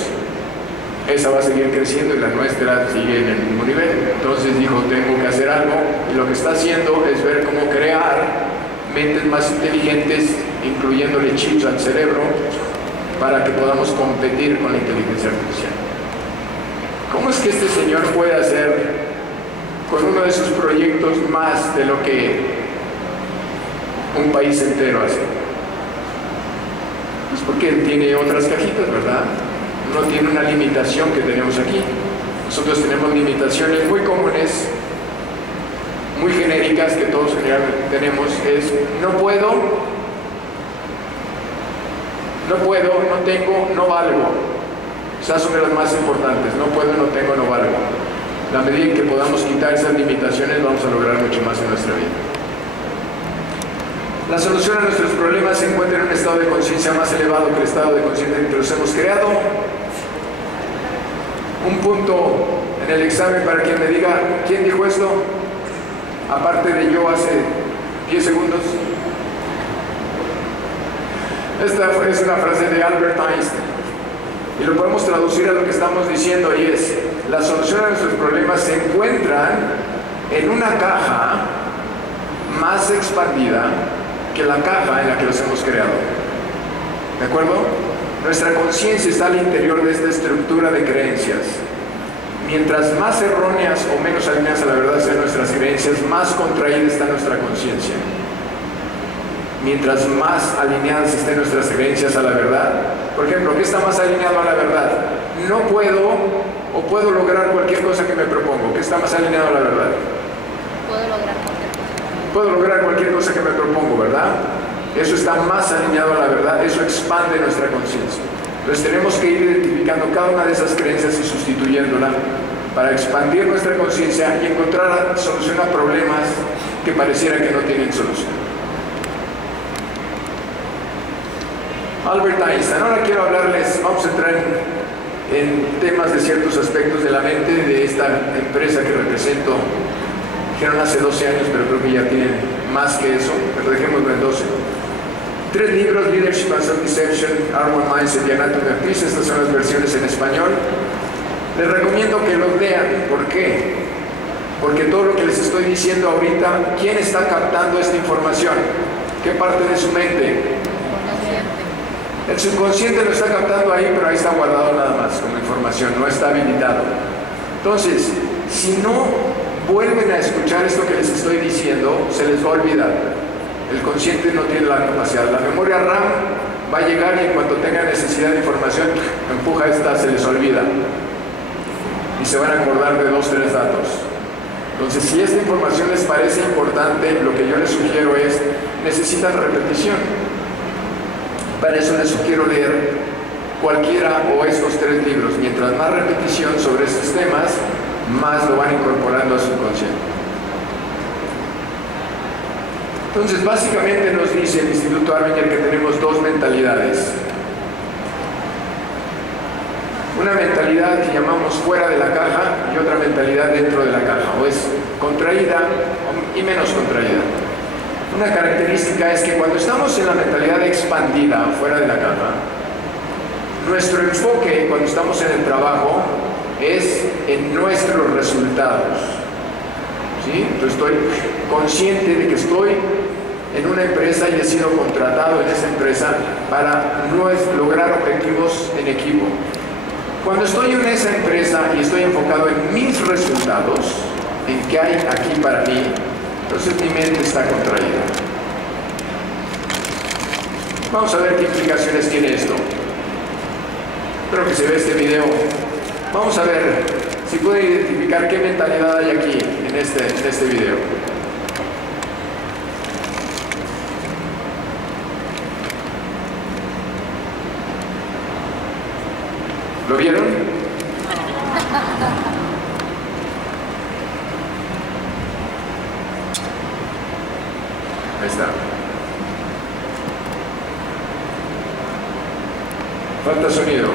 esa va a seguir creciendo y la nuestra sigue en el mismo nivel. Entonces dijo: tengo que hacer algo, y lo que está haciendo es ver cómo crear mentes más inteligentes, incluyéndole chips al cerebro, para que podamos competir con la inteligencia artificial. ¿Cómo es que este señor puede hacer con uno de sus proyectos más de lo que un país entero hace? Pues porque él tiene otras cajitas, ¿verdad? No tiene una limitación que tenemos aquí. Nosotros tenemos limitaciones muy comunes, muy genéricas, que todos generalmente tenemos. Es: no puedo, no tengo, no valgo. Esas son de las más importantes: no puedo, no tengo, no valgo. La medida en que podamos quitar esas limitaciones, vamos a lograr mucho más en nuestra vida. La solución a nuestros problemas se encuentra en un estado de conciencia más elevado que el estado de conciencia en que los hemos creado. Un punto en el examen para quien me diga, ¿quién dijo esto? Aparte de yo hace 10 segundos. Esta es una frase de Albert Einstein y lo podemos traducir a lo que estamos diciendo, y es: la solución a nuestros problemas se encuentran en una caja más expandida que la caja en la que los hemos creado. ¿De acuerdo? Nuestra conciencia está al interior de esta estructura de creencias. Mientras más erróneas o menos alineadas a la verdad sean nuestras creencias, más contraída está nuestra conciencia. Mientras más alineadas estén nuestras creencias a la verdad, por ejemplo, ¿qué está más alineado a la verdad? No puedo o puedo lograr cualquier cosa que me propongo. ¿Qué está más alineado a la verdad? Puedo lograr cualquier cosa. Puedo lograr cualquier cosa que me propongo, ¿verdad? Eso está más alineado a la verdad, eso expande nuestra conciencia. Entonces tenemos que ir identificando cada una de esas creencias y sustituyéndola para expandir nuestra conciencia y encontrar solución a problemas que pareciera que no tienen solución. Albert Einstein. Ahora quiero hablarles, vamos a entrar en temas de ciertos aspectos de la mente de esta empresa que represento. Dijeron hace 12 años, pero creo que ya tienen más que eso, pero dejémoslo en 12. 3 libros: Leadership and Self-Deception, Armor Mindset y Anatomy of Peace. Estas son las versiones en español. Les recomiendo que los lean. ¿Por qué? Porque todo lo que les estoy diciendo ahorita, ¿quién está captando esta información? ¿Qué parte de su mente? El subconsciente lo está captando ahí, pero ahí está guardado nada más como información, no está habilitado. Entonces, si no vuelven a escuchar esto que les estoy diciendo, se les va a olvidar. El consciente no tiene la capacidad. La memoria RAM va a llegar y en cuanto tenga necesidad de información, empuja esta, se les olvida. Y se van a acordar de 2 o 3 datos. Entonces, si esta información les parece importante, lo que yo les sugiero es, necesitan repetición. Para eso les sugiero leer cualquiera o estos 3 libros. Mientras más repetición sobre estos temas, más lo van incorporando a su consciente. Entonces, básicamente nos dice el Instituto Arbinger que tenemos 2 mentalidades. Una mentalidad que llamamos fuera de la caja y otra mentalidad dentro de la caja, o es contraída y menos contraída. Una característica es que cuando estamos en la mentalidad expandida, fuera de la caja, nuestro enfoque cuando estamos en el trabajo es en nuestros resultados. ¿Sí? Entonces estoy consciente de que estoy en una empresa y he sido contratado en esa empresa para lograr objetivos en equipo. Cuando estoy en esa empresa y estoy enfocado en mis resultados, en qué hay aquí para mí, entonces mi mente está contraída. Vamos a ver qué implicaciones tiene esto. Espero que se vea este video. Vamos a ver si pueden identificar qué mentalidad hay aquí en este video. ¿Lo vieron? Ahí está. Falta sonido.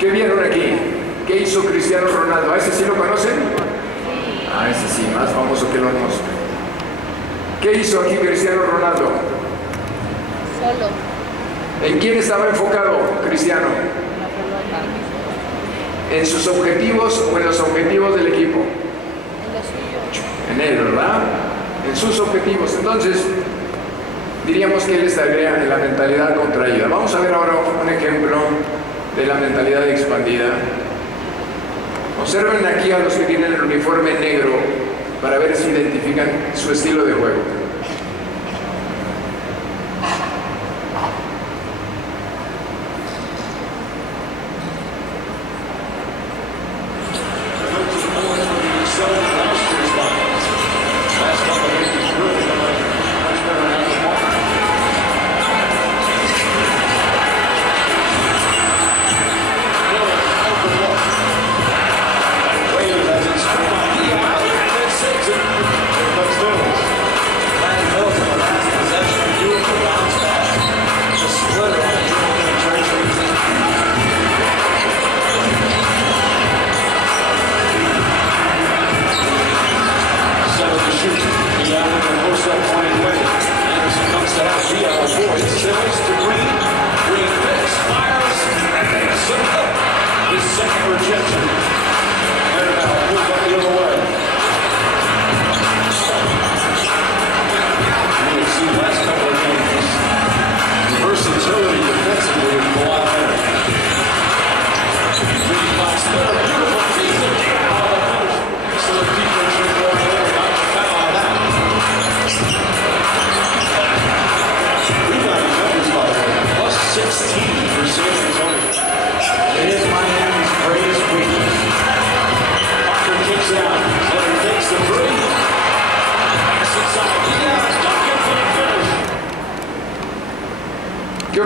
¿Qué vieron aquí? ¿Qué hizo Cristiano Ronaldo? ¿A ese sí lo conocen? Ah, ese sí, más famoso que Elon Musk. ¿Qué hizo aquí Cristiano Ronaldo? Solo. ¿En quién estaba enfocado Cristiano? La pelota. ¿En sus objetivos o en los objetivos del equipo? En lo suyo. En él, ¿verdad? En sus objetivos. Entonces, diríamos que él estaría en la mentalidad contraída. Vamos a ver ahora un ejemplo de la mentalidad expandida. Observen aquí a los que tienen el uniforme negro para ver si identifican su estilo de juego.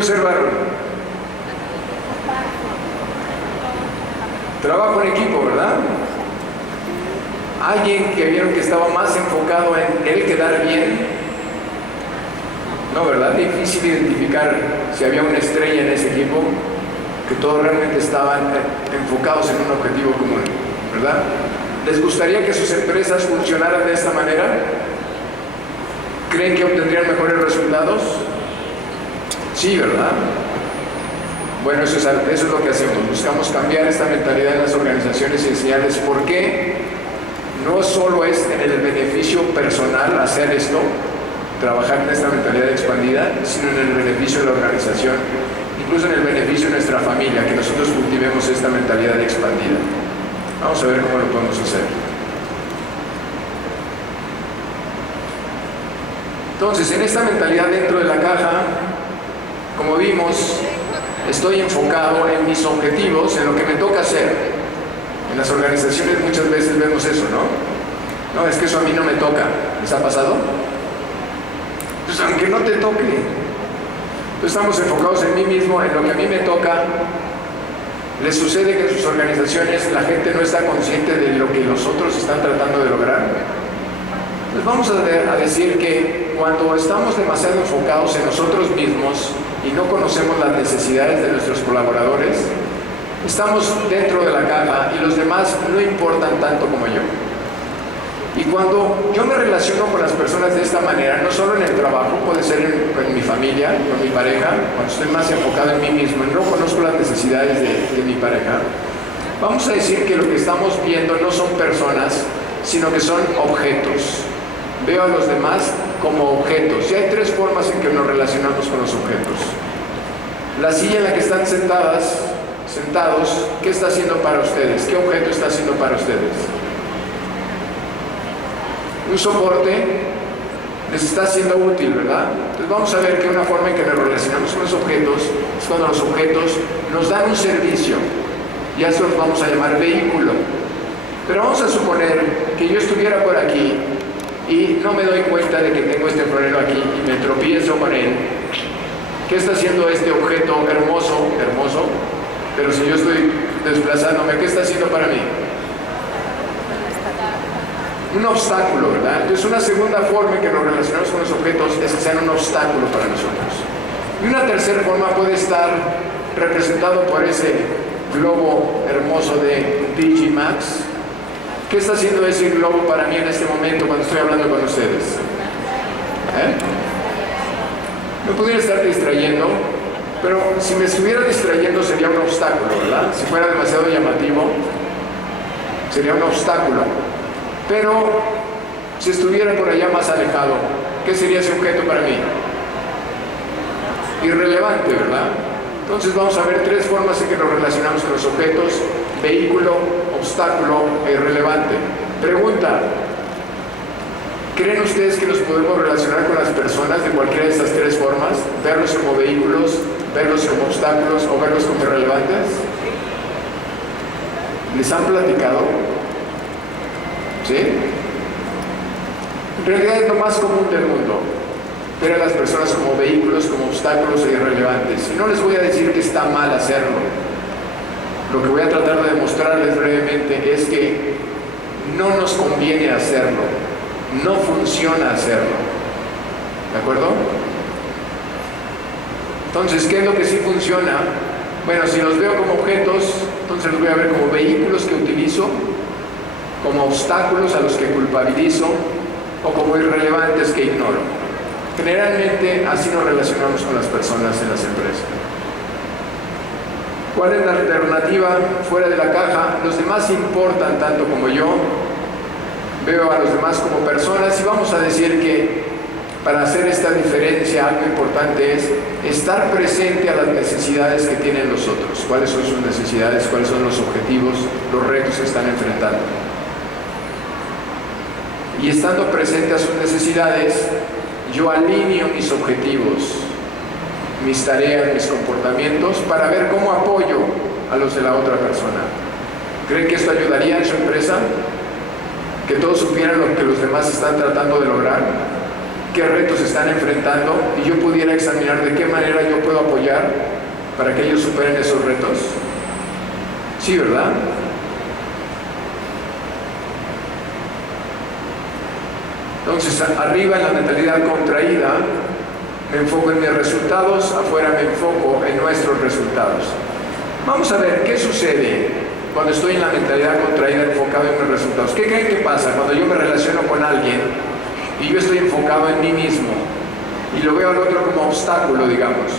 observaron? Trabajo en equipo, ¿verdad? Alguien que vieron que estaba más enfocado en él quedar bien. No, ¿verdad? Difícil identificar si había una estrella en ese equipo, que todos realmente estaban enfocados en un objetivo común, ¿verdad? ¿Les gustaría que sus empresas funcionaran de esta manera? ¿Creen que obtendrían mejores resultados? Sí, ¿verdad? Bueno, eso es lo que hacemos. Buscamos cambiar esta mentalidad en las organizaciones y enseñarles por qué no solo es en el beneficio personal hacer esto, trabajar en esta mentalidad expandida, sino en el beneficio de la organización, incluso en el beneficio de nuestra familia, que nosotros cultivemos esta mentalidad expandida. Vamos a ver cómo lo podemos hacer. Entonces, en esta mentalidad dentro de la caja, como vimos, estoy enfocado en mis objetivos, en lo que me toca hacer. En las organizaciones muchas veces vemos eso, ¿no? No, es que eso a mí no me toca. ¿Les ha pasado? Pues aunque no te toque, estamos enfocados en mí mismo, en lo que a mí me toca. Les sucede que en sus organizaciones la gente no está consciente de lo que los otros están tratando de lograr. Les vamos a decir que cuando estamos demasiado enfocados en nosotros mismos y no conocemos las necesidades de nuestros colaboradores, estamos dentro de la caja y los demás no importan tanto como yo. Y cuando yo me relaciono con las personas de esta manera, no solo en el trabajo, puede ser en mi familia, con mi pareja, cuando estoy más enfocado en mí mismo y no conozco las necesidades de mi pareja, vamos a decir que lo que estamos viendo no son personas, sino que son objetos. Veo a los demás como objetos. Y hay tres formas en que nos relacionamos con los objetos. La silla en la que están sentados, ¿qué está haciendo para ustedes? ¿Qué objeto está haciendo para ustedes? Un soporte les está siendo útil, ¿verdad? Entonces vamos a ver que una forma en que nos relacionamos con los objetos es cuando los objetos nos dan un servicio, y a eso los vamos a llamar vehículo. Pero vamos a suponer que yo estuviera por aquí y no me doy cuenta de que tengo este florero aquí y me tropiezo con él. ¿Qué está haciendo este objeto hermoso? Pero si yo estoy desplazándome, ¿qué está haciendo para mí? Un obstáculo, ¿verdad? Entonces una segunda forma en que nos relacionamos con los objetos es que sean un obstáculo para nosotros. Y una tercera forma puede estar representado por ese globo hermoso de Digimax. ¿Qué está haciendo ese globo para mí en este momento cuando estoy hablando con ustedes? Me pudiera estar distrayendo, pero si me estuviera distrayendo sería un obstáculo, ¿verdad? Si fuera demasiado llamativo, sería un obstáculo. Pero si estuviera por allá más alejado, ¿qué sería ese objeto para mí? Irrelevante, ¿verdad? Entonces vamos a ver tres formas en que nos relacionamos con los objetos: vehículo, obstáculo e irrelevante. Pregunta: ¿creen ustedes que nos podemos relacionar con las personas de cualquiera de estas tres formas? ¿Verlos como vehículos, verlos como obstáculos o verlos como irrelevantes? ¿Les han platicado? ¿Sí? En realidad es lo más común del mundo, ver a las personas como vehículos, como obstáculos e irrelevantes. Y no les voy a decir que está mal hacerlo. Lo que voy a tratar de demostrarles brevemente es que no nos conviene hacerlo, no funciona hacerlo. ¿De acuerdo? Entonces, ¿qué es lo que sí funciona? Bueno, si los veo como objetos, entonces los voy a ver como vehículos que utilizo, como obstáculos a los que culpabilizo o como irrelevantes que ignoro. Generalmente así nos relacionamos con las personas en las empresas. ¿Cuál es la alternativa fuera de la caja? Los demás importan tanto como yo. Veo a los demás como personas y vamos a decir que para hacer esta diferencia algo importante es estar presente a las necesidades que tienen los otros. ¿Cuáles son sus necesidades? ¿Cuáles son los objetivos, los retos que están enfrentando? Y estando presente a sus necesidades, yo alineo mis objetivos, mis tareas, mis comportamientos para ver cómo apoyo a los de la otra persona. ¿Creen que esto ayudaría en su empresa? ¿Que todos supieran lo que los demás están tratando de lograr? qué retos están enfrentando y yo pudiera examinar de qué manera yo puedo apoyar para que ellos superen esos retos. Sí, ¿verdad? Entonces, arriba en la mentalidad contraída, me enfoco en mis resultados, afuera me enfoco en nuestros resultados. Vamos a ver qué sucede cuando estoy en la mentalidad contraída, enfocado en mis resultados. ¿Qué creen que pasa cuando yo me relaciono con alguien y yo estoy enfocado en mí mismo y lo veo al otro como obstáculo, digamos?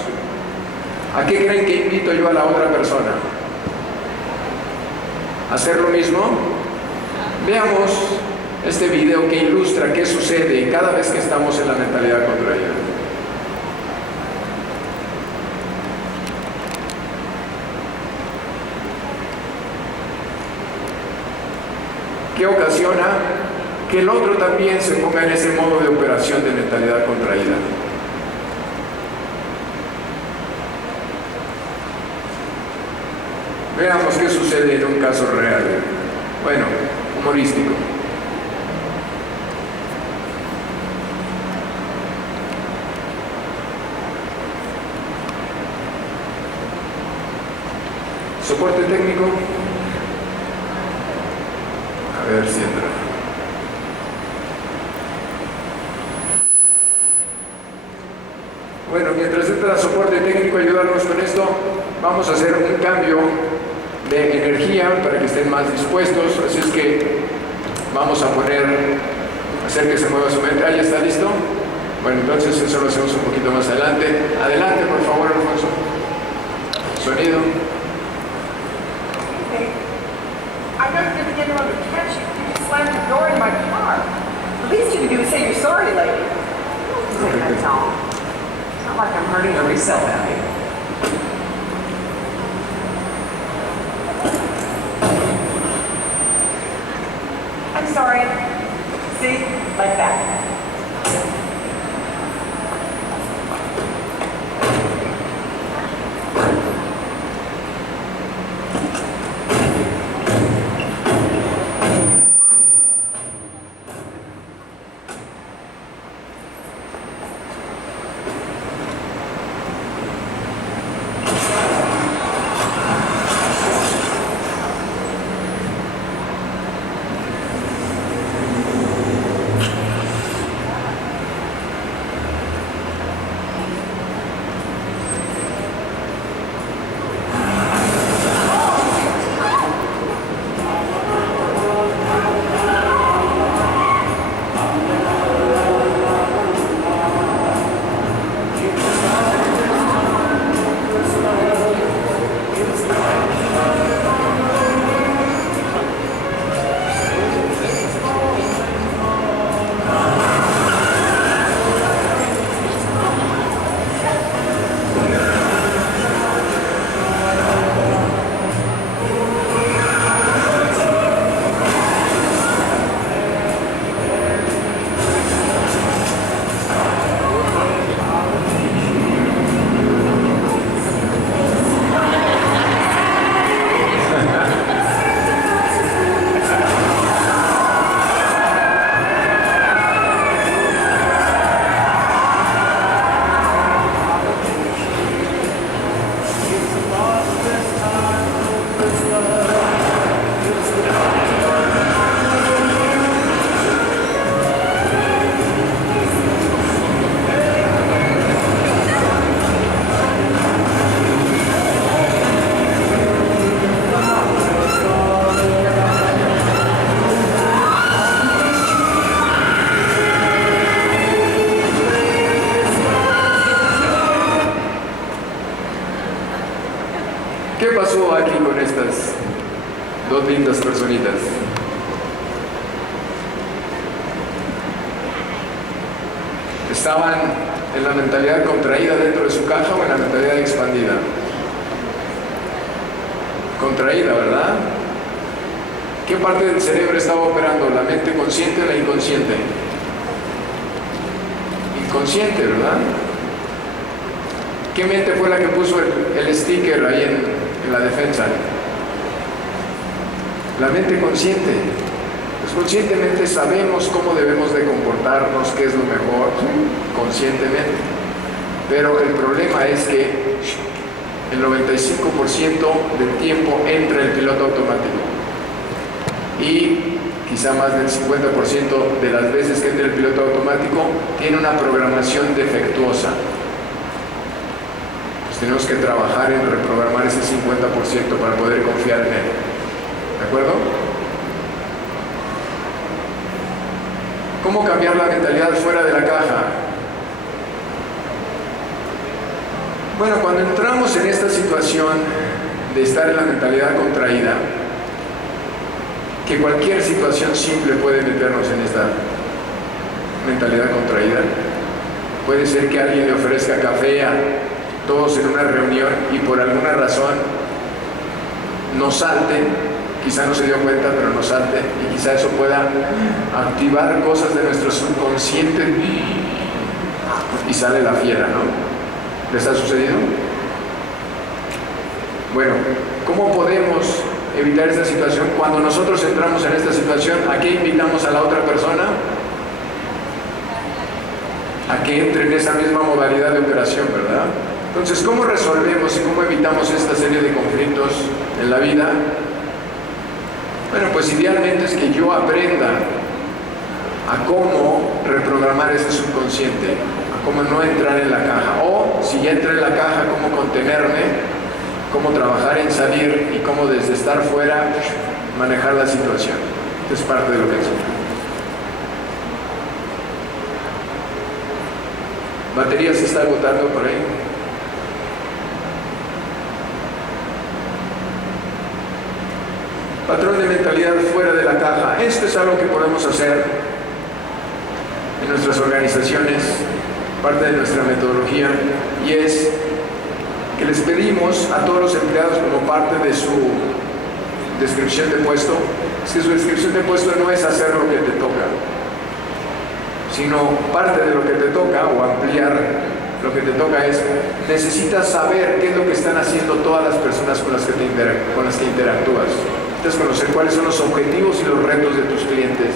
¿A qué creen que invito yo a la otra persona? ¿A hacer lo mismo? Veamos este video que ilustra qué sucede cada vez que estamos en la mentalidad contraída. ¿Qué ocasiona que el otro también se ponga en ese modo de operación de mentalidad contraída? Veamos qué sucede en un caso real, bueno, humorístico. Soporte técnico. A ver si entra. Bueno, mientras entra el soporte técnico a ayudarnos con esto, vamos a hacer un cambio de energía para que estén más dispuestos. Así es que vamos a hacer que se mueva su mente. ¿Ya está listo? Bueno, entonces eso lo hacemos un poquito más adelante. Adelante, por favor, Alfonso. Sonido. I know you're getting on the catch. You just slammed the door in my car. The least you can do is say you're sorry, lady. That's all. It's not like I'm hurting a resale value. I'm sorry. See? Like that. ¿Qué pasó aquí con estas dos lindas personitas? ¿Estaban en la mentalidad contraída dentro de su caja o en la mentalidad expandida? Contraída, ¿verdad? ¿Qué parte del cerebro estaba operando? ¿La mente consciente o la inconsciente? Inconsciente, ¿verdad? ¿Qué mente fue la que puso el sticker ahí en la defensa? La mente consciente. Pues conscientemente sabemos cómo debemos de comportarnos, qué es lo mejor, conscientemente. Pero el problema es que el 95% del tiempo entra el piloto automático. Y quizá más del 50% de las veces que entra el piloto automático tiene una programación defectuosa. Pues tenemos que trabajar en reprogramar ese 50% para poder confiar en él. ¿De acuerdo? ¿Cómo cambiar la mentalidad fuera de la caja? Bueno, cuando entramos en esta situación de estar en la mentalidad contraída, que cualquier situación simple puede meternos en esta mentalidad contraída. Puede ser que alguien le ofrezca café a todos en una reunión y por alguna razón nos salte, quizá no se dio cuenta, pero nos salte, y quizá eso pueda activar cosas de nuestro subconsciente y sale la fiera, ¿no? ¿Les ha sucedido? Bueno, ¿cómo podemos evitar esta situación? Cuando nosotros entramos en esta situación, ¿a qué invitamos a la otra persona? A que entre en esa misma modalidad de operación, ¿verdad? Entonces, ¿cómo resolvemos y cómo evitamos esta serie de conflictos en la vida? Bueno, pues idealmente es que yo aprenda a cómo reprogramar ese subconsciente, a cómo no entrar en la caja, o si ya entré en la caja, cómo contenerme, cómo trabajar en salir y cómo desde estar fuera manejar la situación. Esto es parte de lo que enseño. ¿Batería se está agotando por ahí? Patrón de mentalidad fuera de la caja. Esto es algo que podemos hacer en nuestras organizaciones, parte de nuestra metodología, y es que les pedimos a todos los empleados como parte de su descripción de puesto, es que su descripción de puesto no es hacer lo que te toca, sino parte de lo que te toca, o ampliar lo que te toca es, necesitas saber qué es lo que están haciendo todas las personas con las que interactúas. Necesitas conocer cuáles son los objetivos y los retos de tus clientes,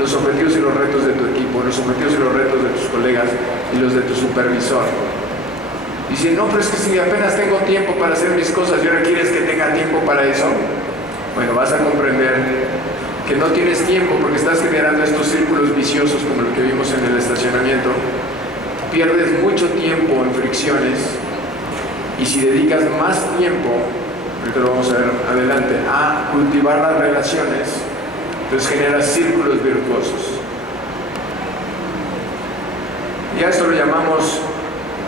los objetivos y los retos de tu equipo, los objetivos y los retos de tus colegas y los de tu supervisor. Y si no, pero es que si apenas tengo tiempo para hacer mis cosas, ¿y ahora quieres que tenga tiempo para eso? Bueno, vas a comprender que no tienes tiempo porque estás generando estos círculos viciosos como lo que vimos en el estacionamiento. Pierdes mucho tiempo en fricciones, y si dedicas más tiempo, ahorita lo vamos a ver adelante, a cultivar las relaciones, entonces generas círculos virtuosos. Y a esto lo llamamos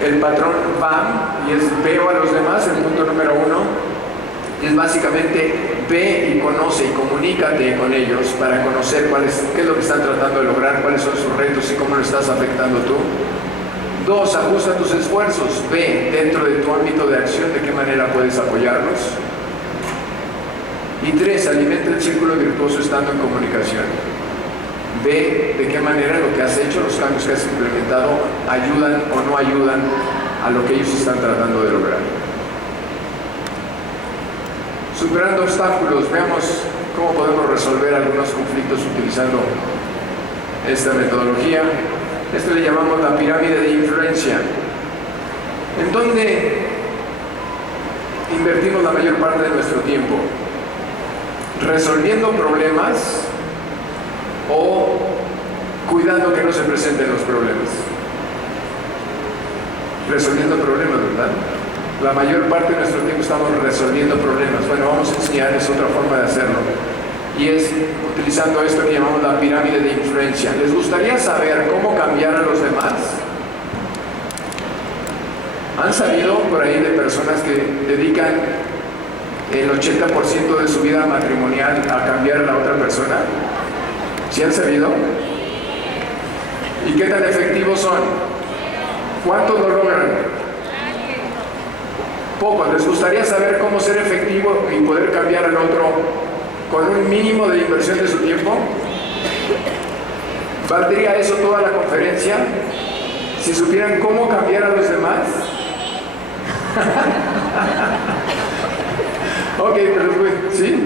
el patrón BAM, y es veo a los demás, el punto número 1, es básicamente ve y conoce y comunícate con ellos para conocer qué es lo que están tratando de lograr, cuáles son sus retos y cómo lo estás afectando tú. 2, ajusta tus esfuerzos, ve dentro de tu ámbito de acción de qué manera puedes apoyarlos. Y 3, alimenta el círculo virtuoso estando en comunicación. Ve de qué manera lo que has hecho, los cambios que has implementado, ayudan o no ayudan a lo que ellos están tratando de lograr. Superando obstáculos, veamos cómo podemos resolver algunos conflictos utilizando esta metodología. Esto le llamamos la pirámide de influencia. ¿En dónde invertimos la mayor parte de nuestro tiempo? ¿Resolviendo problemas o cuidando que no se presenten los problemas? Resolviendo problemas, ¿verdad? La mayor parte de nuestro tiempo estamos resolviendo problemas. Bueno, vamos a enseñarles otra forma de hacerlo, y es utilizando esto que llamamos la pirámide de influencia. ¿Les gustaría saber cómo cambiar a los demás? ¿Han sabido por ahí de personas que dedican el 80% de su vida matrimonial a cambiar a la otra persona? ¿Sí han sabido? ¿Y qué tan efectivos son? ¿Cuántos lo logran? Pocos. ¿Les gustaría saber cómo ser efectivo y poder cambiar al otro con un mínimo de inversión de su tiempo? ¿Valdría eso toda la conferencia? Si supieran cómo cambiar a los demás. Ok, pero ¿sí?